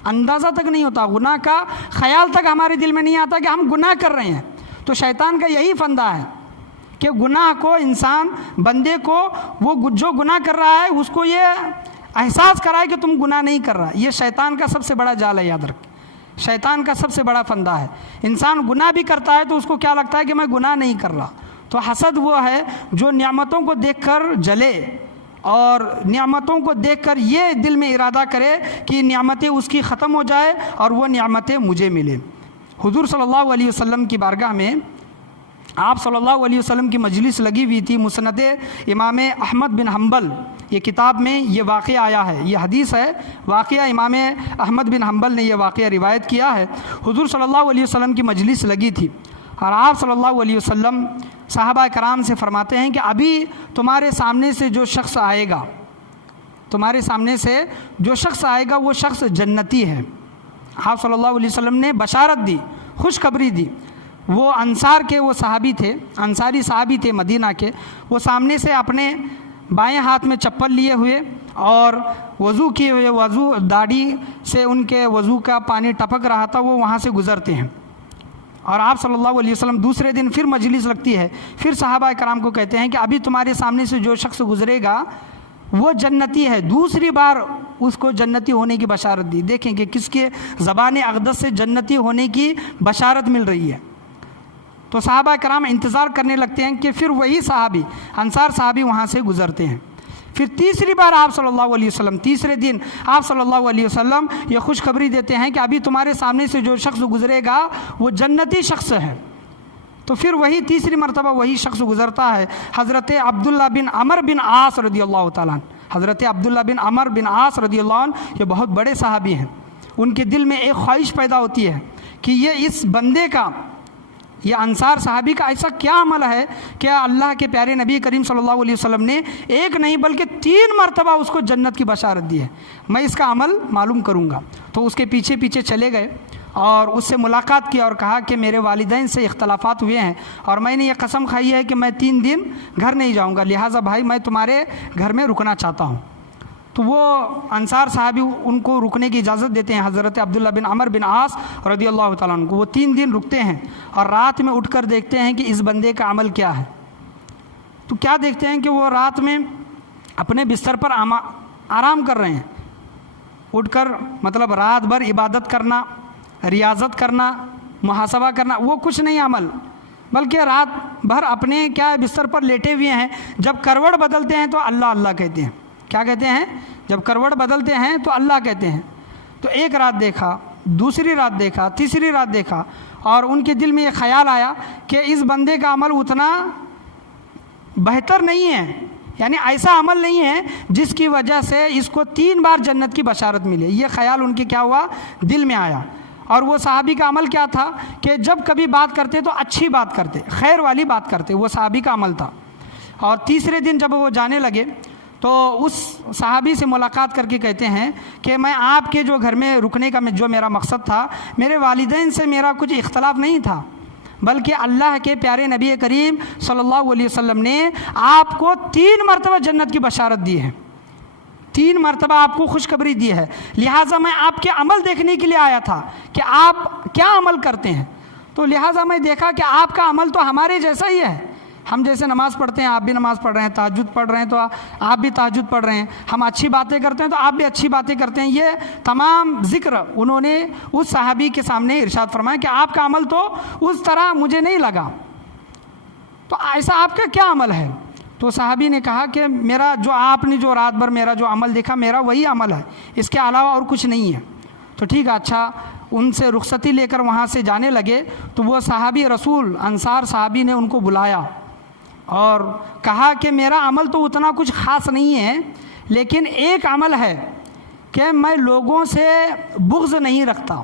اندازہ تک نہیں ہوتا، گناہ کا خیال تک ہمارے دل میں نہیں آتا کہ ہم گناہ کر رہے ہیں. تو شیطان کا یہی فندہ ہے کہ گناہ کو انسان، بندے کو، وہ جو گناہ کر رہا ہے اس کو یہ احساس کرائے کہ تم گناہ نہیں کر رہا. یہ شیطان کا سب سے بڑا جال ہے، یاد رکھ، شیطان کا سب سے بڑا فندہ ہے. انسان گناہ بھی کرتا ہے تو اس کو کیا لگتا ہے کہ میں گناہ نہیں کر رہا. تو حسد وہ ہے جو نعمتوں کو دیکھ کر جلے اور نعمتوں کو دیکھ کر یہ دل میں ارادہ کرے کہ نعمتیں اس کی ختم ہو جائے اور وہ نعمتیں مجھے ملیں. حضور صلی اللہ علیہ وسلم کی بارگاہ میں، آپ صلی اللہ علیہ وسلم کی مجلس لگی ہوئی تھی. مسند امام احمد بن حنبل، یہ کتاب میں یہ واقعہ آیا ہے، یہ حدیث ہے، واقعہ امام احمد بن حنبل نے یہ واقعہ روایت کیا ہے. حضور صلی اللہ علیہ وسلم کی مجلس لگی تھی اور آپ صلی اللہ علیہ وسلم صحابہ کرام سے فرماتے ہیں کہ ابھی تمہارے سامنے سے جو شخص آئے گا وہ شخص جنتی ہے. آپ صلی اللہ علیہ وسلم نے بشارت دی، خوشخبری دی. وہ انصار کے وہ صحابی تھے، انصاری صحابی تھے مدینہ کے. وہ سامنے سے اپنے بائیں ہاتھ میں چپل لیے ہوئے اور وضو کیے ہوئے، وضو داڑھی سے ان کے وضو کا پانی ٹپک رہا تھا، وہ وہاں سے گزرتے ہیں. اور آپ صلی اللہ علیہ وسلم دوسرے دن پھر مجلس لگتی ہے، پھر صحابہ کرام کو کہتے ہیں کہ ابھی تمہارے سامنے سے جو شخص گزرے گا وہ جنتی ہے. دوسری بار اس کو جنتی ہونے کی بشارت دی. دیکھیں کہ کس کے زبان اقدس سے جنتی ہونے کی بشارت مل رہی ہے. تو صحابہ کرام انتظار کرنے لگتے ہیں کہ پھر وہی صحابی، انصار صحابی وہاں سے گزرتے ہیں. پھر تیسری بار آپ صلی اللہ علیہ وسلم، تیسرے دن آپ صلی اللہ علیہ وسلم یہ خوشخبری دیتے ہیں کہ ابھی تمہارے سامنے سے جو شخص گزرے گا وہ جنتی شخص ہے. تو پھر وہی تیسری مرتبہ وہی شخص گزرتا ہے، حضرت عبداللہ بن عمر بن عاص رضی اللہ تعالیٰ عنہ. حضرت عبداللہ بن عمر بن عاص رضی اللہ عنہ یہ بہت بڑے صحابی ہیں. ان کے دل میں ایک خواہش پیدا ہوتی ہے کہ یہ اس بندے کا، یہ انصار صحابی کا ایسا کیا عمل ہے کہ اللہ کے پیارے نبی کریم صلی اللہ علیہ وسلم نے ایک نہیں بلکہ 3 مرتبہ اس کو جنت کی بشارت دی ہے، میں اس کا عمل معلوم کروں گا. تو اس کے پیچھے پیچھے چلے گئے اور اس سے ملاقات کی اور کہا کہ میرے والدین سے اختلافات ہوئے ہیں اور میں نے یہ قسم کھائی ہے کہ میں 3 دن گھر نہیں جاؤں گا، لہٰذا بھائی میں تمہارے گھر میں رکنا چاہتا ہوں. تو وہ انصار صحابی ان کو رکنے کی اجازت دیتے ہیں، حضرت عبداللہ بن عمر بن عاص رضی اللہ تعالیٰ عنہ کو. وہ 3 دن رکتے ہیں اور رات میں اٹھ کر دیکھتے ہیں کہ اس بندے کا عمل کیا ہے. تو کیا دیکھتے ہیں کہ وہ رات میں اپنے بستر پر آرام کر رہے ہیں. اٹھ کر مطلب رات بھر عبادت کرنا، ریاضت کرنا، محاسبہ کرنا، وہ کچھ نہیں عمل، بلکہ رات بھر اپنے کیا بستر پر لیٹے ہوئے ہیں. جب کروٹ بدلتے ہیں تو اللہ اللہ کہتے ہیں. کیا کہتے ہیں؟ جب کروٹ بدلتے ہیں تو اللہ کہتے ہیں. تو ایک رات دیکھا، دوسری رات دیکھا، تیسری رات دیکھا اور ان کے دل میں یہ خیال آیا کہ اس بندے کا عمل اتنا بہتر نہیں ہے یعنی ایسا عمل نہیں ہے جس کی وجہ سے اس کو 3 بار جنت کی بشارت ملے. یہ خیال ان کے کیا ہوا؟ دل میں آیا. اور وہ صحابی کا عمل کیا تھا کہ جب کبھی بات کرتے تو اچھی بات کرتے, خیر والی بات کرتے. وہ صحابی کا عمل تھا. اور تیسرے دن جب وہ جانے لگے تو اس صحابی سے ملاقات کر کے کہتے ہیں کہ میں آپ کے جو گھر میں رکنے کا جو میرا مقصد تھا, میرے والدین سے میرا کچھ اختلاف نہیں تھا, بلکہ اللہ کے پیارے نبی کریم صلی اللہ علیہ وسلم نے آپ کو 3 مرتبہ جنت کی بشارت دی ہے, 3 مرتبہ آپ کو خوشخبری دی ہے. لہٰذا میں آپ کے عمل دیکھنے کے لیے آیا تھا کہ آپ کیا عمل کرتے ہیں. تو لہٰذا میں دیکھا کہ آپ کا عمل تو ہمارے جیسا ہی ہے. ہم جیسے نماز پڑھتے ہیں آپ بھی نماز پڑھ رہے ہیں, تہجد پڑھ رہے ہیں تو آپ بھی تہجد پڑھ رہے ہیں, ہم اچھی باتیں کرتے ہیں تو آپ بھی اچھی باتیں کرتے ہیں. یہ تمام ذکر انہوں نے اس صحابی کے سامنے ارشاد فرمایا کہ آپ کا عمل تو اس طرح مجھے نہیں لگا, تو ایسا آپ کا کیا عمل ہے؟ تو صحابی نے کہا کہ میرا جو آپ نے جو رات بھر میرا جو عمل دیکھا میرا وہی عمل ہے, اس کے علاوہ اور کچھ نہیں ہے. تو ٹھیک ہے, اچھا. ان سے رخصتی لے کر وہاں سے جانے لگے تو وہ صحابی رسول انصار صحابی نے ان کو بلایا اور کہا کہ میرا عمل تو اتنا کچھ خاص نہیں ہے, لیکن ایک عمل ہے کہ میں لوگوں سے بغض نہیں رکھتا.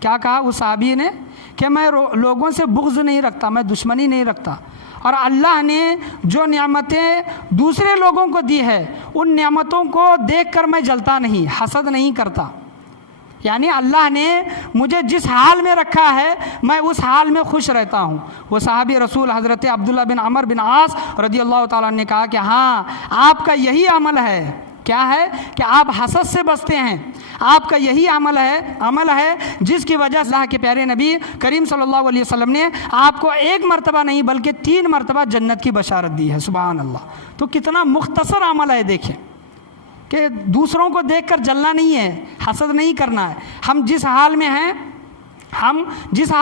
کیا کہا اس صحابی نے؟ کہ میں لوگوں سے بغض نہیں رکھتا, میں دشمنی نہیں رکھتا. اور اللہ نے جو نعمتیں دوسرے لوگوں کو دی ہے ان نعمتوں کو دیکھ کر میں جلتا نہیں, حسد نہیں کرتا. یعنی اللہ نے مجھے جس حال میں رکھا ہے میں اس حال میں خوش رہتا ہوں. وہ صحابی رسول حضرت عبداللہ بن عمر بن عاص رضی اللہ تعالیٰ نے کہا کہ ہاں آپ کا یہی عمل ہے. کیا ہے؟ کہ آپ حسد سے بچتے ہیں. آپ کا یہی عمل ہے جس کی وجہ سے اللہ کے پیارے نبی کریم صلی اللہ علیہ وسلم نے آپ کو 1 مرتبہ نہیں بلکہ 3 مرتبہ جنت کی بشارت دی ہے. سبحان اللہ. تو کتنا مختصر عمل ہے, دیکھیں کہ دوسروں کو دیکھ کر جلنا نہیں ہے, حسد نہیں کرنا ہے. ہم جس حال میں ہیں اس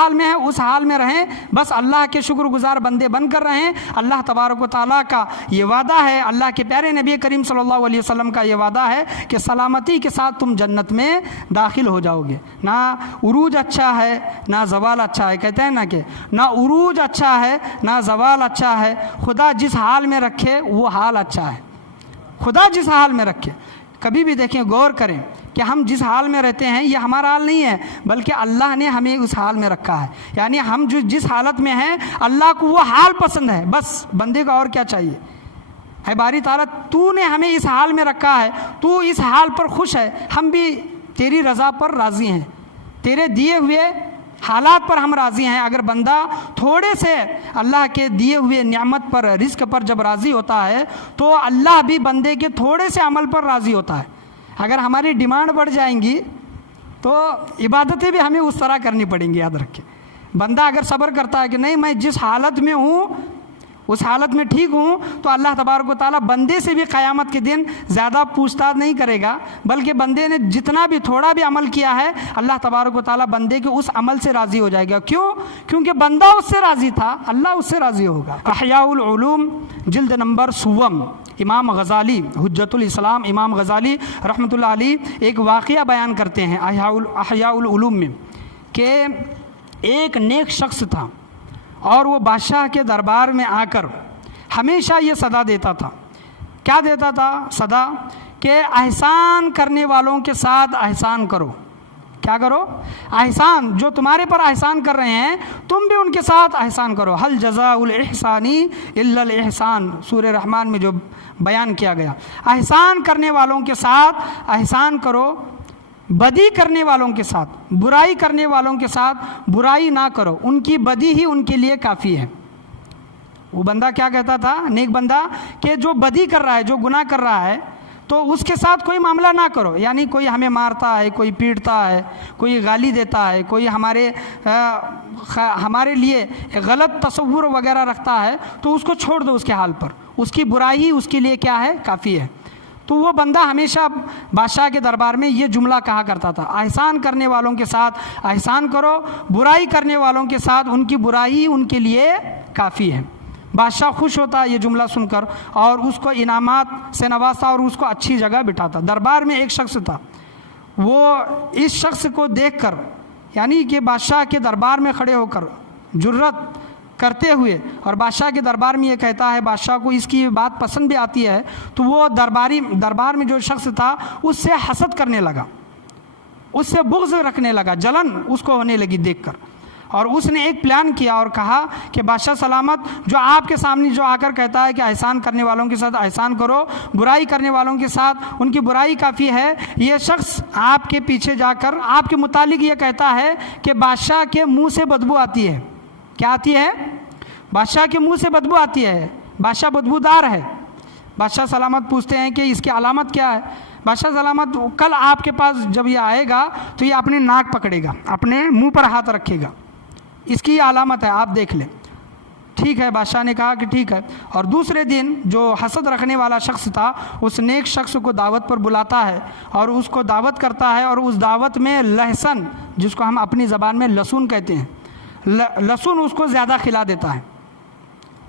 حال میں رہیں, بس اللہ کے شکر گزار بندے بن کر رہیں. اللہ تبارک و تعالیٰ کا یہ وعدہ ہے, اللہ کے پیارے نبی کریم صلی اللہ علیہ وسلم کا یہ وعدہ ہے کہ سلامتی کے ساتھ تم جنت میں داخل ہو جاؤ گے. نہ عروج اچھا ہے نہ زوال اچھا ہے. کہتے ہیں نا کہ نہ عروج اچھا ہے نہ زوال اچھا ہے, خدا جس حال میں رکھے وہ حال اچھا ہے. خدا جس حال میں رکھے. کبھی بھی دیکھیں, غور کریں کہ ہم جس حال میں رہتے ہیں یہ ہمارا حال نہیں ہے, بلکہ اللہ نے ہمیں اس حال میں رکھا ہے. یعنی ہم جس حالت میں ہیں اللہ کو وہ حال پسند ہے, بس بندے کو اور کیا چاہیے. اے باری تعالیٰ تو نے ہمیں اس حال میں رکھا ہے, تو اس حال پر خوش ہے, ہم بھی تیری رضا پر راضی ہیں, تیرے دیے ہوئے حالات پر ہم راضی ہیں. اگر بندہ تھوڑے سے اللہ کے دیے ہوئے نعمت پر, رزق پر جب راضی ہوتا ہے تو اللہ بھی بندے کے تھوڑے سے عمل پر راضی ہوتا ہے. اگر ہماری ڈیمانڈ بڑھ جائیں گی تو عبادتیں بھی ہمیں اس طرح کرنی پڑیں گی. یاد رکھیں, بندہ اگر صبر کرتا ہے کہ نہیں میں جس حالت میں ہوں اس حالت میں ٹھیک ہوں, تو اللہ تبارک و تعالیٰ بندے سے بھی قیامت کے دن زیادہ پوچھ تاچھ نہیں کرے گا, بلکہ بندے نے جتنا بھی تھوڑا بھی عمل کیا ہے اللہ تبارک و تعالیٰ بندے کے اس عمل سے راضی ہو جائے گا. کیوں؟ کیونکہ بندہ اس سے راضی تھا, اللہ اس سے راضی ہوگا. احیاء العلوم جلد نمبر 60, امام غزالی حجت الاسلام امام غزالی رحمۃ اللہ علیہ ایک واقعہ بیان کرتے ہیں احیاء العلوم میں کہ ایک نیک شخص تھا اور وہ بادشاہ کے دربار میں آ کر ہمیشہ یہ صدا دیتا تھا. کیا دیتا تھا صدا؟ کہ احسان کرنے والوں کے ساتھ احسان کرو. کیا کرو؟ احسان. جو تمہارے پر احسان کر رہے ہیں تم بھی ان کے ساتھ احسان کرو. حل جزاء الاحسان الا الاحسان, سورہ رحمان میں جو بیان کیا گیا. احسان کرنے والوں کے ساتھ احسان کرو, بدی کرنے والوں کے ساتھ, برائی کرنے والوں کے ساتھ برائی نہ کرو, ان کی بدی ہی ان کے لیے کافی ہے. وہ بندہ کیا کہتا تھا, نیک بندہ, کہ جو بدی کر رہا ہے, جو گناہ کر رہا ہے, تو اس کے ساتھ کوئی معاملہ نہ کرو. یعنی کوئی ہمیں مارتا ہے, کوئی پیٹتا ہے, کوئی گالی دیتا ہے, کوئی ہمارے لیے غلط تصور وغیرہ رکھتا ہے, تو اس کو چھوڑ دو اس کے حال پر, اس کی برائی ہی اس کے لیے کیا ہے, کافی ہے. تو وہ بندہ ہمیشہ بادشاہ کے دربار میں یہ جملہ کہا کرتا تھا, احسان کرنے والوں کے ساتھ احسان کرو, برائی کرنے والوں کے ساتھ ان کی برائی ان کے لیے کافی ہے. بادشاہ خوش ہوتا یہ جملہ سن کر اور اس کو انعامات سے نوازتا اور اس کو اچھی جگہ بٹھاتا. دربار میں ایک شخص تھا, وہ اس شخص کو دیکھ کر, یعنی کہ بادشاہ کے دربار میں کھڑے ہو کر جرت کرتے ہوئے اور بادشاہ کے دربار میں یہ کہتا ہے، بادشاہ کو اس کی بات پسند بھی آتی ہے، تو وہ دربار میں جو شخص تھا اس سے حسد کرنے لگا، اس سے بغض رکھنے لگا، جلن اس کو ہونے لگی دیکھ کر، اور اس نے ایک پلان کیا اور کہا کہ بادشاہ سلامت، جو آپ کے سامنے جو آ کر کہتا ہے کہ احسان کرنے والوں کے ساتھ احسان کرو، برائی کرنے والوں کے ساتھ ان کی برائی کافی ہے، یہ شخص آپ کے پیچھے جا کر آپ کے متعلق یہ کہتا ہے کہ بادشاہ کے منہ سے بدبو آتی ہے۔ کیا آتی ہے؟ بادشاہ کے منہ سے بدبو آتی ہے، بادشاہ بدبودار ہے۔ بادشاہ سلامت پوچھتے ہیں کہ اس کی علامت کیا ہے؟ بادشاہ سلامت، کل آپ کے پاس جب یہ آئے گا تو یہ اپنے ناک پکڑے گا، اپنے منہ پر ہاتھ رکھے گا، اس کی علامت ہے، آپ دیکھ لیں۔ ٹھیک ہے، بادشاہ نے کہا کہ ٹھیک ہے۔ اور دوسرے دن جو حسد رکھنے والا شخص تھا اس نیک شخص کو دعوت پر بلاتا ہے اور اس کو دعوت کرتا ہے، اور اس دعوت میں لہسن، جس کو ہم اپنی زبان میں لہسن کہتے ہیں، لہسن اس کو زیادہ کھلا دیتا ہے۔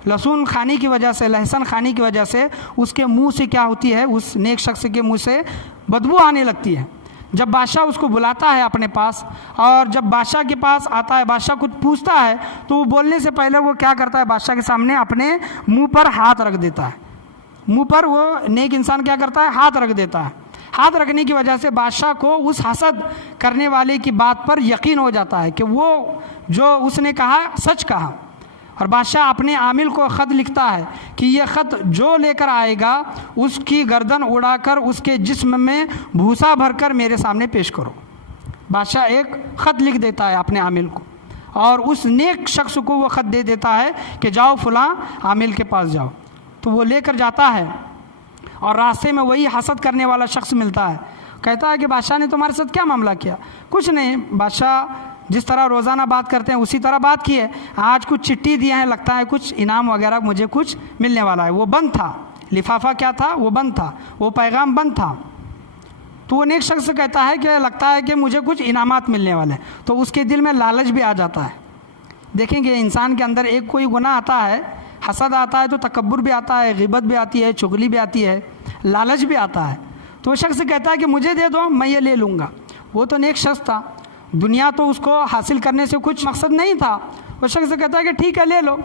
لہسن کھانے کی وجہ سے، لہسن کھانے کی وجہ سے اس کے منہ سے کیا ہوتی ہے، اس نیک شخص کے منہ سے بدبو آنے لگتی ہے۔ جب بادشاہ اس کو بلاتا ہے اپنے پاس، اور جب بادشاہ کے پاس آتا ہے، بادشاہ کچھ پوچھتا ہے تو وہ بولنے سے پہلے وہ کیا کرتا ہے، بادشاہ کے سامنے اپنے منہ پر ہاتھ رکھ دیتا ہے۔ منہ پر وہ نیک انسان کیا کرتا ہے، ہاتھ رکھ دیتا ہے۔ ہاتھ رکھنے کی وجہ سے بادشاہ کو اس حسد کرنے والے کی بات پر یقین ہو جاتا ہے کہ وہ جو اس نے کہا سچ کہا، اور بادشاہ اپنے عامل کو خط لکھتا ہے کہ یہ خط جو لے کر آئے گا اس کی گردن اڑا کر اس کے جسم میں بھوسا بھر کر میرے سامنے پیش کرو۔ بادشاہ ایک خط لکھ دیتا ہے اپنے عامل کو، اور اس نیک شخص کو وہ خط دے دیتا ہے کہ جاؤ فلاں عامل کے پاس جاؤ۔ تو وہ لے کر جاتا ہے، اور راستے میں وہی حسد کرنے والا شخص ملتا ہے، کہتا ہے کہ بادشاہ نے تمہارے ساتھ کیا معاملہ کیا؟ کچھ نہیں، بادشاہ جس طرح روزانہ بات کرتے ہیں اسی طرح بات کی ہے، آج کچھ چٹھی دیے ہیں، لگتا ہے کچھ انعام وغیرہ مجھے کچھ ملنے والا ہے۔ وہ بند تھا، لفافہ کیا تھا، وہ بند تھا، وہ پیغام بند تھا۔ تو وہ نیک شخص کہتا ہے کہ لگتا ہے کہ مجھے کچھ انعامات ملنے والے ہیں، تو اس کے دل میں لالچ بھی آ جاتا ہے۔ دیکھیں گے انسان کے اندر ایک کوئی گناہ آتا ہے، حسد آتا ہے تو تکبر بھی آتا ہے، غیبت بھی آتی ہے، چغلی بھی آتی ہے، لالچ بھی آتا ہے۔ تو وہ شخص کہتا ہے کہ مجھے دے دو، میں یہ لے لوں گا۔ وہ تو نیک شخص تھا، دنیا تو اس کو حاصل کرنے سے کچھ مقصد نہیں تھا۔ وہ شخص کہتا ہے کہ ٹھیک ہے لے لو،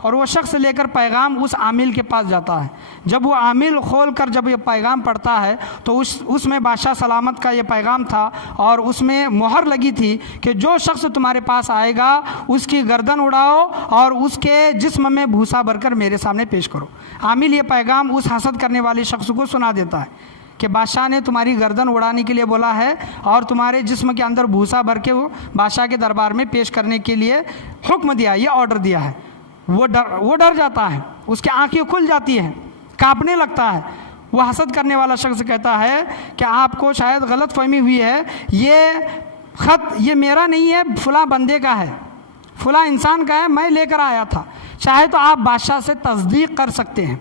اور وہ شخص لے کر پیغام اس عامل کے پاس جاتا ہے۔ جب وہ عامل کھول کر جب یہ پیغام پڑھتا ہے تو اس میں بادشاہ سلامت کا یہ پیغام تھا، اور اس میں مہر لگی تھی کہ جو شخص تمہارے پاس آئے گا اس کی گردن اڑاؤ اور اس کے جسم میں بھوسا بھر کر میرے سامنے پیش کرو۔ عامل یہ پیغام اس حسد کرنے والے شخص کو سنا دیتا ہے کہ بادشاہ نے تمہاری گردن اڑانے کے لیے بولا ہے اور تمہارے جسم کے اندر بھوسا بھر کے وہ بادشاہ کے دربار میں پیش کرنے کے لیے حکم دیا، یہ آرڈر دیا ہے۔ وہ ڈر جاتا ہے، اس کی آنکھیں کھل جاتی ہیں، کانپنے لگتا ہے۔ وہ حسد کرنے والا شخص کہتا ہے کہ آپ کو شاید غلط فہمی ہوئی ہے، یہ خط یہ میرا نہیں ہے، فلاں بندے کا ہے، فلاں انسان کا ہے، میں لے کر آیا تھا۔ چاہے تو آپ بادشاہ سے تصدیق کر سکتے ہیں،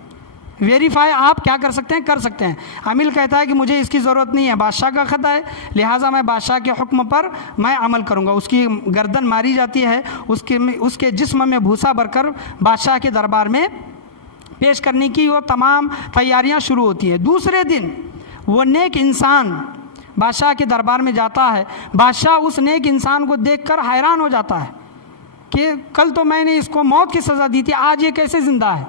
ویریفائی آپ کیا کر سکتے ہیں، کر سکتے ہیں۔ عامل کہتا ہے کہ مجھے اس کی ضرورت نہیں ہے، بادشاہ کا خط ہے، لہٰذا میں بادشاہ کے حکم پر میں عمل کروں گا۔ اس کی گردن ماری جاتی ہے، اس کے جسم میں بھوسا بھر کر بادشاہ کے دربار میں پیش کرنے کی وہ تمام تیاریاں شروع ہوتی ہیں۔ دوسرے دن وہ نیک انسان بادشاہ کے دربار میں جاتا ہے۔ بادشاہ اس نیک انسان کو دیکھ کر حیران ہو جاتا ہے کہ کل تو میں نے اس کو موت کی سزا دی تھی، آج یہ کیسے زندہ ہے؟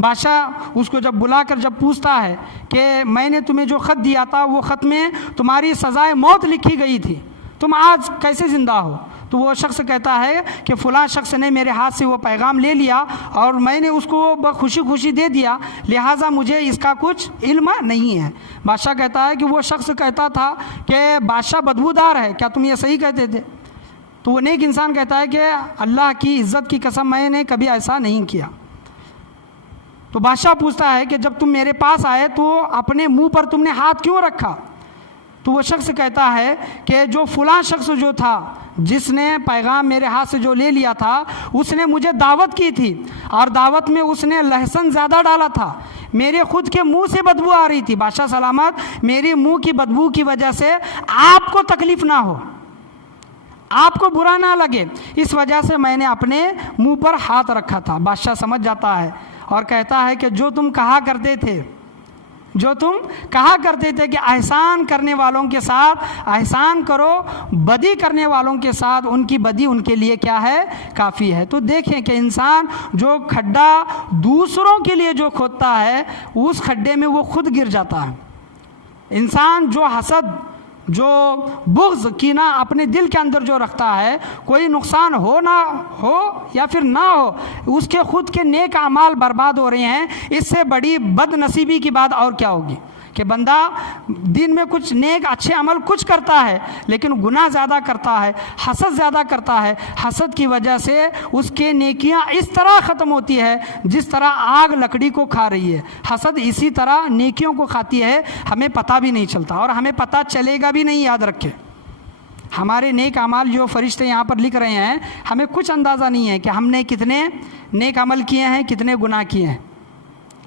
بادشاہ اس کو جب بلا کر جب پوچھتا ہے کہ میں نے تمہیں جو خط دیا تھا وہ خط میں تمہاری سزائے موت لکھی گئی تھی، تم آج کیسے زندہ ہو؟ تو وہ شخص کہتا ہے کہ فلاں شخص نے میرے ہاتھ سے وہ پیغام لے لیا اور میں نے اس کو خوشی خوشی دے دیا، لہٰذا مجھے اس کا کچھ علم نہیں ہے۔ بادشاہ کہتا ہے کہ وہ شخص کہتا تھا کہ بادشاہ بدبودار ہے، کیا تم یہ صحیح کہتے تھے؟ تو وہ نیک انسان کہتا ہے کہ اللہ کی عزت کی قسم میں نے کبھی ایسا نہیں کیا۔ تو بادشاہ پوچھتا ہے کہ جب تم میرے پاس آئے تو اپنے منہ پر تم نے ہاتھ کیوں رکھا؟ تو وہ شخص کہتا ہے کہ جو فلاں شخص جو تھا جس نے پیغام میرے ہاتھ سے جو لے لیا تھا اس نے مجھے دعوت کی تھی، اور دعوت میں اس نے لہسن زیادہ ڈالا تھا، میرے خود کے منہ سے بدبو آ رہی تھی۔ بادشاہ سلامت، میری منہ کی بدبو کی وجہ سے آپ کو تکلیف نہ ہو، آپ کو برا نہ لگے، اس وجہ سے میں نے اپنے منہ پر ہاتھ رکھا تھا۔ بادشاہ سمجھ جاتا ہے اور کہتا ہے کہ جو تم کہا کرتے تھے جو تم کہا کرتے تھے کہ احسان کرنے والوں کے ساتھ احسان کرو، بدی کرنے والوں کے ساتھ ان کی بدی ان کے لیے کیا ہے؟ کافی ہے۔ تو دیکھیں کہ انسان جو کھڈا دوسروں کے لیے جو کھودتا ہے اس کھڈے میں وہ خود گر جاتا ہے۔ انسان جو حسد، جو بغض، کینہ اپنے دل کے اندر جو رکھتا ہے، کوئی نقصان ہو نہ ہو یا پھر نہ ہو، اس کے خود کے نیک اعمال برباد ہو رہے ہیں۔ اس سے بڑی بد نصیبی کی بات اور کیا ہوگی کہ بندہ دن میں کچھ نیک اچھے عمل کچھ کرتا ہے لیکن گناہ زیادہ کرتا ہے، حسد زیادہ کرتا ہے۔ حسد کی وجہ سے اس کے نیکیاں اس طرح ختم ہوتی ہے جس طرح آگ لکڑی کو کھا رہی ہے۔ حسد اسی طرح نیکیوں کو کھاتی ہے، ہمیں پتہ بھی نہیں چلتا اور ہمیں پتہ چلے گا بھی نہیں۔ یاد رکھیں، ہمارے نیک اعمال جو فرشتے یہاں پر لکھ رہے ہیں، ہمیں کچھ اندازہ نہیں ہے کہ ہم نے کتنے نیک عمل کیے ہیں، کتنے گناہ کیے ہیں۔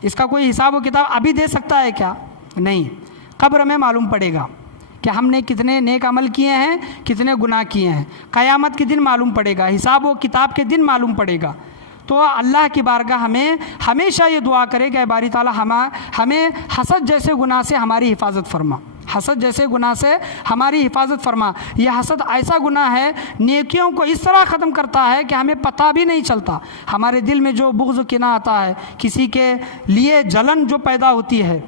اس کا کوئی حساب و کتاب ابھی دے سکتا ہے کیا؟ نہیں، قبر میں معلوم پڑے گا کہ ہم نے کتنے نیک عمل کیے ہیں، کتنے گناہ کیے ہیں۔ قیامت کے دن معلوم پڑے گا، حساب و کتاب کے دن معلوم پڑے گا۔ تو اللہ کی بارگاہ ہمیں ہمیشہ یہ دعا کرے کہ اے باری تعالیٰ ہمیں حسد جیسے گناہ سے ہماری حفاظت فرما، حسد جیسے گناہ سے ہماری حفاظت فرما۔ یہ حسد ایسا گناہ ہے، نیکیوں کو اس طرح ختم کرتا ہے کہ ہمیں پتہ بھی نہیں چلتا۔ ہمارے دل میں جو بغض و کینہ آتا ہے، کسی کے لیے جلن جو پیدا ہوتی ہے،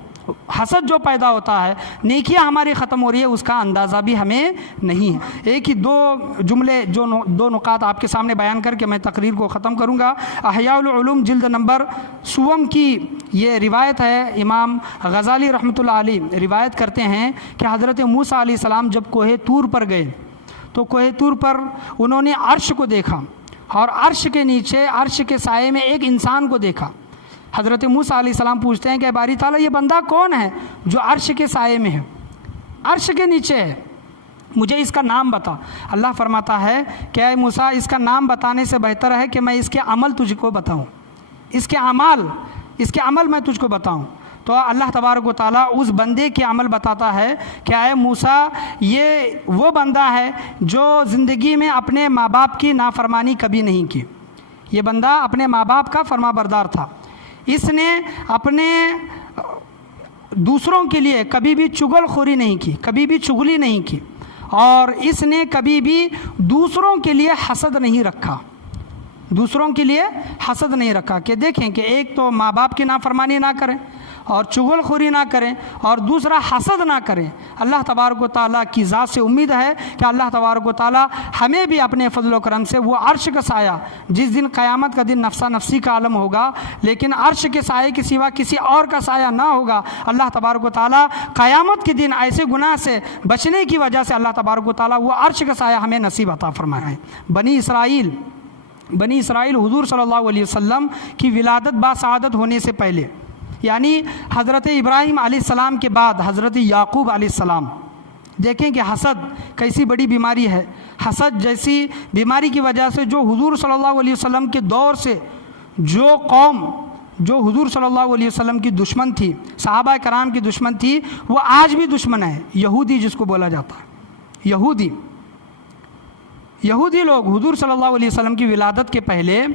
حسد جو پیدا ہوتا ہے، نیکیاں ہماری ختم ہو رہی ہے، اس کا اندازہ بھی ہمیں نہیں ہے۔ ایک ہی دو جملے، دو نکات آپ کے سامنے بیان کر کے میں تقریر کو ختم کروں گا۔ احیاء العلوم جلد نمبر 56 کی یہ روایت ہے، امام غزالی رحمۃ اللہ علیہ روایت کرتے ہیں کہ حضرت موسیٰ علیہ السلام جب کوہ طور پر گئے تو کوہ طور پر انہوں نے عرش کو دیکھا اور عرش کے نیچے، عرش کے سائے میں ایک انسان کو دیکھا۔ حضرت موسیٰ علیہ السلام پوچھتے ہیں کہ باری تعالیٰ یہ بندہ کون ہے جو عرش کے سائے میں ہے، عرش کے نیچے ہے، مجھے اس کا نام بتا۔ اللہ فرماتا ہے کہ اے موسیٰ، اس کا نام بتانے سے بہتر ہے کہ میں اس کے عمل تجھ کو بتاؤں، اس کے عمل میں تجھ کو بتاؤں۔ تو اللہ تبارک و تعالیٰ اس بندے کے عمل بتاتا ہے کہ اے موسیٰ، یہ وہ بندہ ہے جو زندگی میں اپنے ماں باپ کی نافرمانی کبھی نہیں کی۔ یہ بندہ اپنے ماں باپ کا فرما بردار تھا، اس نے اپنے دوسروں کے لیے کبھی بھی چغل خوری نہیں کی، کبھی بھی چغلی نہیں کی، اور اس نے کبھی بھی دوسروں کے لیے حسد نہیں رکھا، دوسروں کے لیے حسد نہیں رکھا۔ کہ دیکھیں کہ ایک تو ماں باپ کی نافرمانی نہ کریں اور چغل خوری نہ کریں، اور دوسرا حسد نہ کریں۔ اللہ تبارک و تعالیٰ کی ذات سے امید ہے کہ اللہ تبارک و تعالیٰ ہمیں بھی اپنے فضل و کرم سے وہ عرش کا سایہ، جس دن قیامت کا دن نفسا نفسی کا عالم ہوگا لیکن عرش کے سائے کے سوا کسی اور کا سایہ نہ ہوگا، اللہ تبارک و تعالیٰ قیامت کے دن ایسے گناہ سے بچنے کی وجہ سے اللہ تبارک و تعالیٰ وہ عرش کا سایہ ہمیں نصیب عطا فرمایا ہے۔ بنی اسرائیل حضور صلی اللہ علیہ وسلم کی ولادت باسعادت ہونے سے پہلے، یعنی حضرت ابراہیم علیہ السلام کے بعد حضرت یعقوب علیہ السلام، دیکھیں کہ حسد کیسی بڑی بیماری ہے۔ حسد جیسی بیماری کی وجہ سے جو حضور صلی اللہ علیہ وسلم کے دور سے جو قوم جو حضور صلی اللہ علیہ وسلم کی دشمن تھی، صحابہ کرام کی دشمن تھی، وہ آج بھی دشمن ہے۔ یہودی جس کو بولا جاتا ہے، یہودی لوگ حضور صلی اللہ علیہ وسلم کی ولادت کے پہلے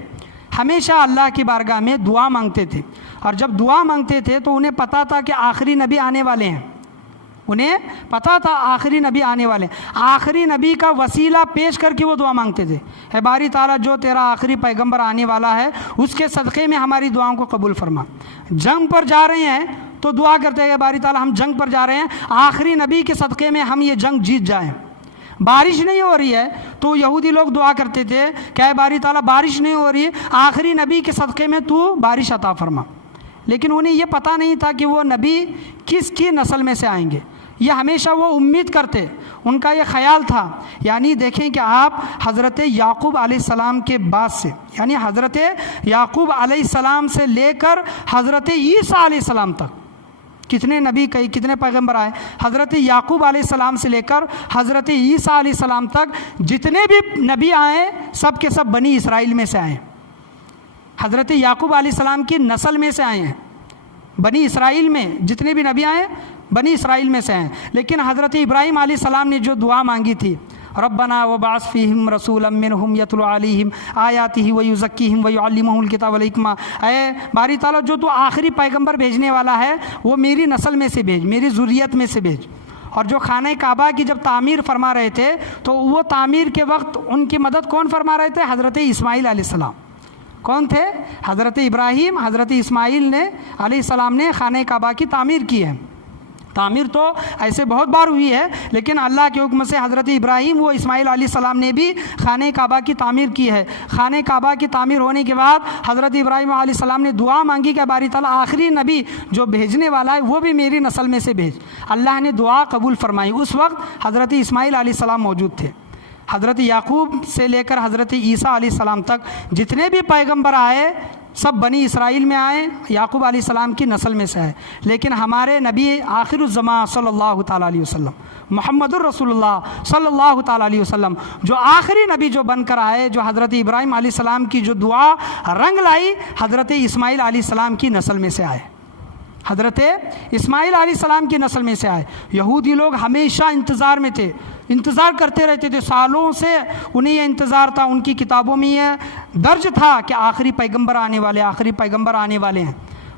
ہمیشہ اللہ کی بارگاہ میں دعا مانگتے تھے، اور جب دعا مانگتے تھے تو انہیں پتہ تھا کہ آخری نبی آنے والے ہیں، انہیں پتہ تھا آخری نبی آنے والے ہیں۔ آخری نبی کا وسیلہ پیش کر کے وہ دعا مانگتے تھے، اے باری تعالیٰ جو تیرا آخری پیغمبر آنے والا ہے اس کے صدقے میں ہماری دعاؤں کو قبول فرما۔ جنگ پر جا رہے ہیں تو دعا کرتے ہیں، اے باری تعالیٰ ہم جنگ پر جا رہے ہیں، آخری نبی کے صدقے میں ہم یہ جنگ جیت جائیں۔ بارش نہیں ہو رہی ہے تو یہودی لوگ دعا کرتے تھے کہ اے باری تعالیٰ بارش نہیں ہو رہی ہے، آخری نبی کے صدقے میں تو بارش عطا فرما۔ لیکن انہیں یہ پتہ نہیں تھا کہ وہ نبی کس کی نسل میں سے آئیں گے، یہ ہمیشہ وہ امید کرتے، ان کا یہ خیال تھا۔ یعنی دیکھیں کہ آپ حضرت یعقوب علیہ السلام کے بعد سے، یعنی حضرت یعقوب علیہ السلام سے لے کر حضرت عیسیٰ علیہ السلام تک کتنے نبی کتنے پیغمبر آئے؟ حضرت یعقوب علیہ السلام سے لے کر حضرت عیسیٰ علیہ السلام تک جتنے بھی نبی آئے سب کے سب بنی اسرائیل میں سے آئے، حضرت یعقوب علیہ السلام کی نسل میں سے آئے ہیں۔ بنی اسرائیل میں جتنے بھی نبی آئے بنی اسرائیل میں سے ہیں۔ لیکن حضرت ابراہیم علیہ السلام نے جو دعا مانگی تھی ربنا وبعث فیہم رسولا منہم یتلو علیہم آیاتہ ویزکیہم ویعلمہم الکتاب والحکمہ، اے باری تعالیٰ جو تو آخری پیغمبر بھیجنے والا ہے وہ میری نسل میں سے بھیج، میری ذریت میں سے بھیج۔ اور جو خانہ کعبہ کی جب تعمیر فرما رہے تھے تو وہ تعمیر کے وقت ان کی مدد کون فرما رہے تھے؟ حضرت اسماعیل علیہ السلام۔ کون تھے؟ حضرت ابراہیم، حضرت اسماعیل نے علیہ السلام نے خانہ کعبہ کی تعمیر کی ہے۔ تعمیر تو ایسے بہت بار ہوئی ہے، لیکن اللہ کے حکم سے حضرت ابراہیم و اسماعیل علیہ السلام نے بھی خانہ کعبہ کی تعمیر کی ہے۔ خانہ کعبہ کی تعمیر ہونے کے بعد حضرت ابراہیم علیہ السلام نے دعا مانگی کہ باری تعالیٰ آخری نبی جو بھیجنے والا ہے وہ بھی میری نسل میں سے بھیج۔ اللہ نے دعا قبول فرمائی۔ اس وقت حضرت اسماعیل علیہ السلام موجود تھے۔ حضرت یعقوب سے لے کر حضرت عیسیٰ علیہ السلام تک جتنے بھی پیغمبر آئے سب بنی اسرائیل میں آئے، یعقوب علیہ السلام کی نسل میں سے آئے، لیکن ہمارے نبی آخر الزمان صلی اللہ تعالیٰ علیہ وسلم محمد الرسول اللہ صلی اللہ تعالیٰ علیہ وسلم جو آخری نبی جو بن کر آئے، جو حضرت ابراہیم علیہ السلام کی جو دعا رنگ لائی، حضرت اسماعیل علیہ السلام کی نسل میں سے آئے۔ حضرت اسماعیل علیہ السلام کی نسل میں سے آئے۔ یہودی لوگ ہمیشہ انتظار میں تھے، انتظار کرتے رہتے تھے، سالوں سے انہیں یہ انتظار تھا، ان کی کتابوں میں یہ درج تھا کہ آخری پیغمبر آنے والے، آخری پیغمبر آنے والے ہیں۔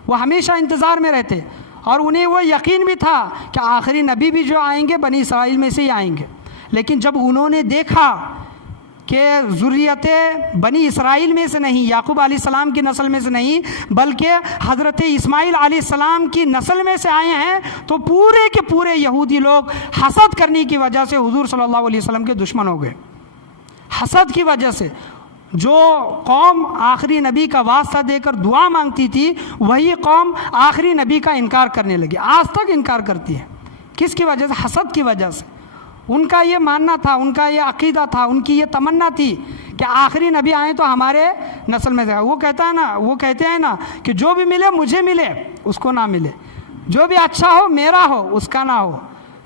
وہ ہمیشہ انتظار میں رہتے اور انہیں وہ یقین بھی تھا کہ آخری نبی بھی جو آئیں گے بنی اسرائیل میں سے ہی آئیں گے۔ لیکن جب انہوں نے دیکھا کہ ذریت بنی اسرائیل میں سے نہیں، یعقوب علیہ السلام کی نسل میں سے نہیں، بلکہ حضرت اسماعیل علیہ السلام کی نسل میں سے آئے ہیں، تو پورے کے پورے یہودی لوگ حسد کرنے کی وجہ سے حضور صلی اللہ علیہ وسلم کے دشمن ہو گئے۔ حسد کی وجہ سے جو قوم آخری نبی کا واسطہ دے کر دعا مانگتی تھی، وہی قوم آخری نبی کا انکار کرنے لگی، آج تک انکار کرتی ہے۔ کس کی وجہ سے؟ حسد کی وجہ سے۔ ان کا یہ ماننا تھا، ان کا یہ عقیدہ تھا، ان کی یہ تمنا تھی کہ آخری نبی آئیں تو ہمارے نسل میں سے۔ وہ کہتے ہیں نا کہ جو بھی ملے مجھے ملے، اس کو نہ ملے، جو بھی اچھا ہو میرا ہو، اس کا نہ ہو۔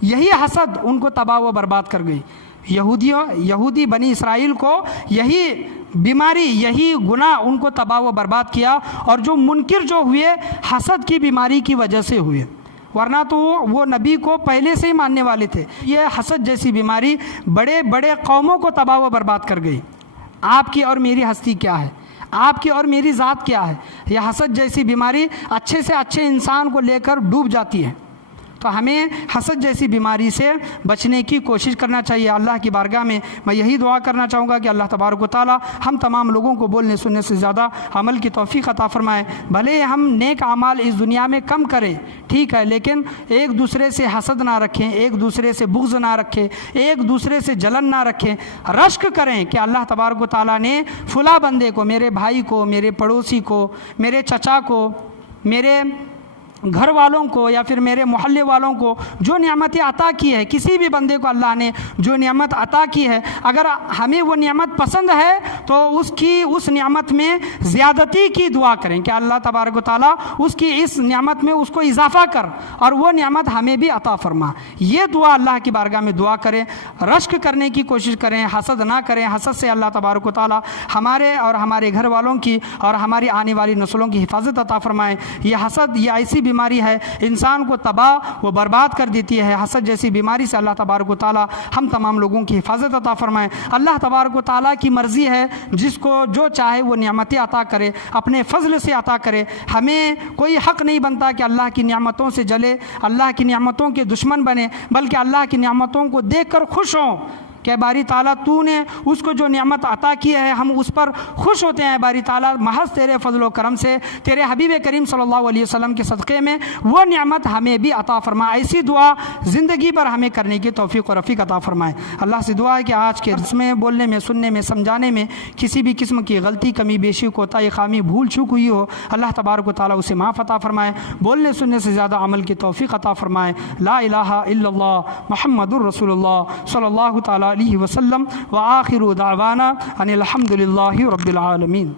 یہی حسد ان کو تباہ و برباد کر گئی۔ یہودی بنی اسرائیل کو یہی بیماری، یہی گناہ ان کو تباہ و برباد کیا، اور جو منکر جو ہوئے حسد کی بیماری کی وجہ سے ہوئے، ورنہ تو وہ نبی کو پہلے سے ہی ماننے والے تھے۔ یہ حسد جیسی بیماری بڑے بڑے قوموں کو تباہ و برباد کر گئی۔ آپ کی اور میری ہستی کیا ہے؟ آپ کی اور میری ذات کیا ہے؟ یہ حسد جیسی بیماری اچھے سے اچھے انسان کو لے کر ڈوب جاتی ہے۔ تو ہمیں حسد جیسی بیماری سے بچنے کی کوشش کرنا چاہیے۔ اللہ کی بارگاہ میں میں یہی دعا کرنا چاہوں گا کہ اللہ تبارک و تعالی ہم تمام لوگوں کو بولنے سننے سے زیادہ عمل کی توفیق عطا فرمائے۔ بھلے ہم نیک اعمال اس دنیا میں کم کریں، ٹھیک ہے، لیکن ایک دوسرے سے حسد نہ رکھیں، ایک دوسرے سے بغض نہ رکھیں، ایک دوسرے سے جلن نہ رکھیں، رشک کریں کہ اللہ تبارک و تعالی نے فلاں بندے کو، میرے بھائی کو، میرے پڑوسی کو، میرے چچا کو، میرے گھر والوں کو، یا پھر میرے محلے والوں کو جو نعمتیں عطا کی ہے، کسی بھی بندے کو اللہ نے جو نعمت عطا کی ہے، اگر ہمیں وہ نعمت پسند ہے تو اس نعمت میں زیادتی کی دعا کریں کہ اللہ تبارک و تعالیٰ اس کی اس نعمت میں اس کو اضافہ کر اور وہ نعمت ہمیں بھی عطا فرما۔ یہ دعا اللہ کی بارگاہ میں دعا کریں، رشک کرنے کی کوشش کریں، حسد نہ کریں۔ حسد سے اللہ تبارک و تعالیٰ ہمارے اور ہمارے گھر والوں کی اور ہماری آنے والی نسلوں کی حفاظت عطا فرمائے۔ یہ حسد یہ ایسی بیماری ہے، انسان کو تباہ و برباد کر دیتی ہے۔ حسد جیسی بیماری سے اللہ تبارک و تعالی ہم تمام لوگوں کی حفاظت عطا فرمائے۔ اللہ تبارک و تعالی کی مرضی ہے، جس کو جو چاہے وہ نعمتیں عطا کرے، اپنے فضل سے عطا کرے۔ ہمیں کوئی حق نہیں بنتا کہ اللہ کی نعمتوں سے جلے، اللہ کی نعمتوں کے دشمن بنے، بلکہ اللہ کی نعمتوں کو دیکھ کر خوش ہوں کہ باری تعالیٰ تو نے اس کو جو نعمت عطا کی ہے ہم اس پر خوش ہوتے ہیں۔ باری تعالیٰ محض تیرے فضل و کرم سے، تیرے حبیب کریم صلی اللہ علیہ وسلم کے صدقے میں وہ نعمت ہمیں بھی عطا فرما۔ ایسی دعا زندگی پر ہمیں کرنے کی توفیق و رفیق عطا فرمائے۔ اللہ سے دعا ہے کہ آج کے درس میں بولنے میں، سننے میں، سمجھانے میں کسی بھی قسم کی غلطی، کمی بیشی، کوتاہی، خامی، بھول چوک ہوئی ہو، اللہ تبارک و تعالیٰ اسے معاف عطا فرمائے۔ بولنے سننے سے زیادہ عمل کی توفیق عطا فرمائے۔ لا الہ الا اللہ محمد الرسول اللہ صلی اللہ تعالیٰ علیہ وسلم، وآخر دعوانا ان الحمد للہ رب العالمین۔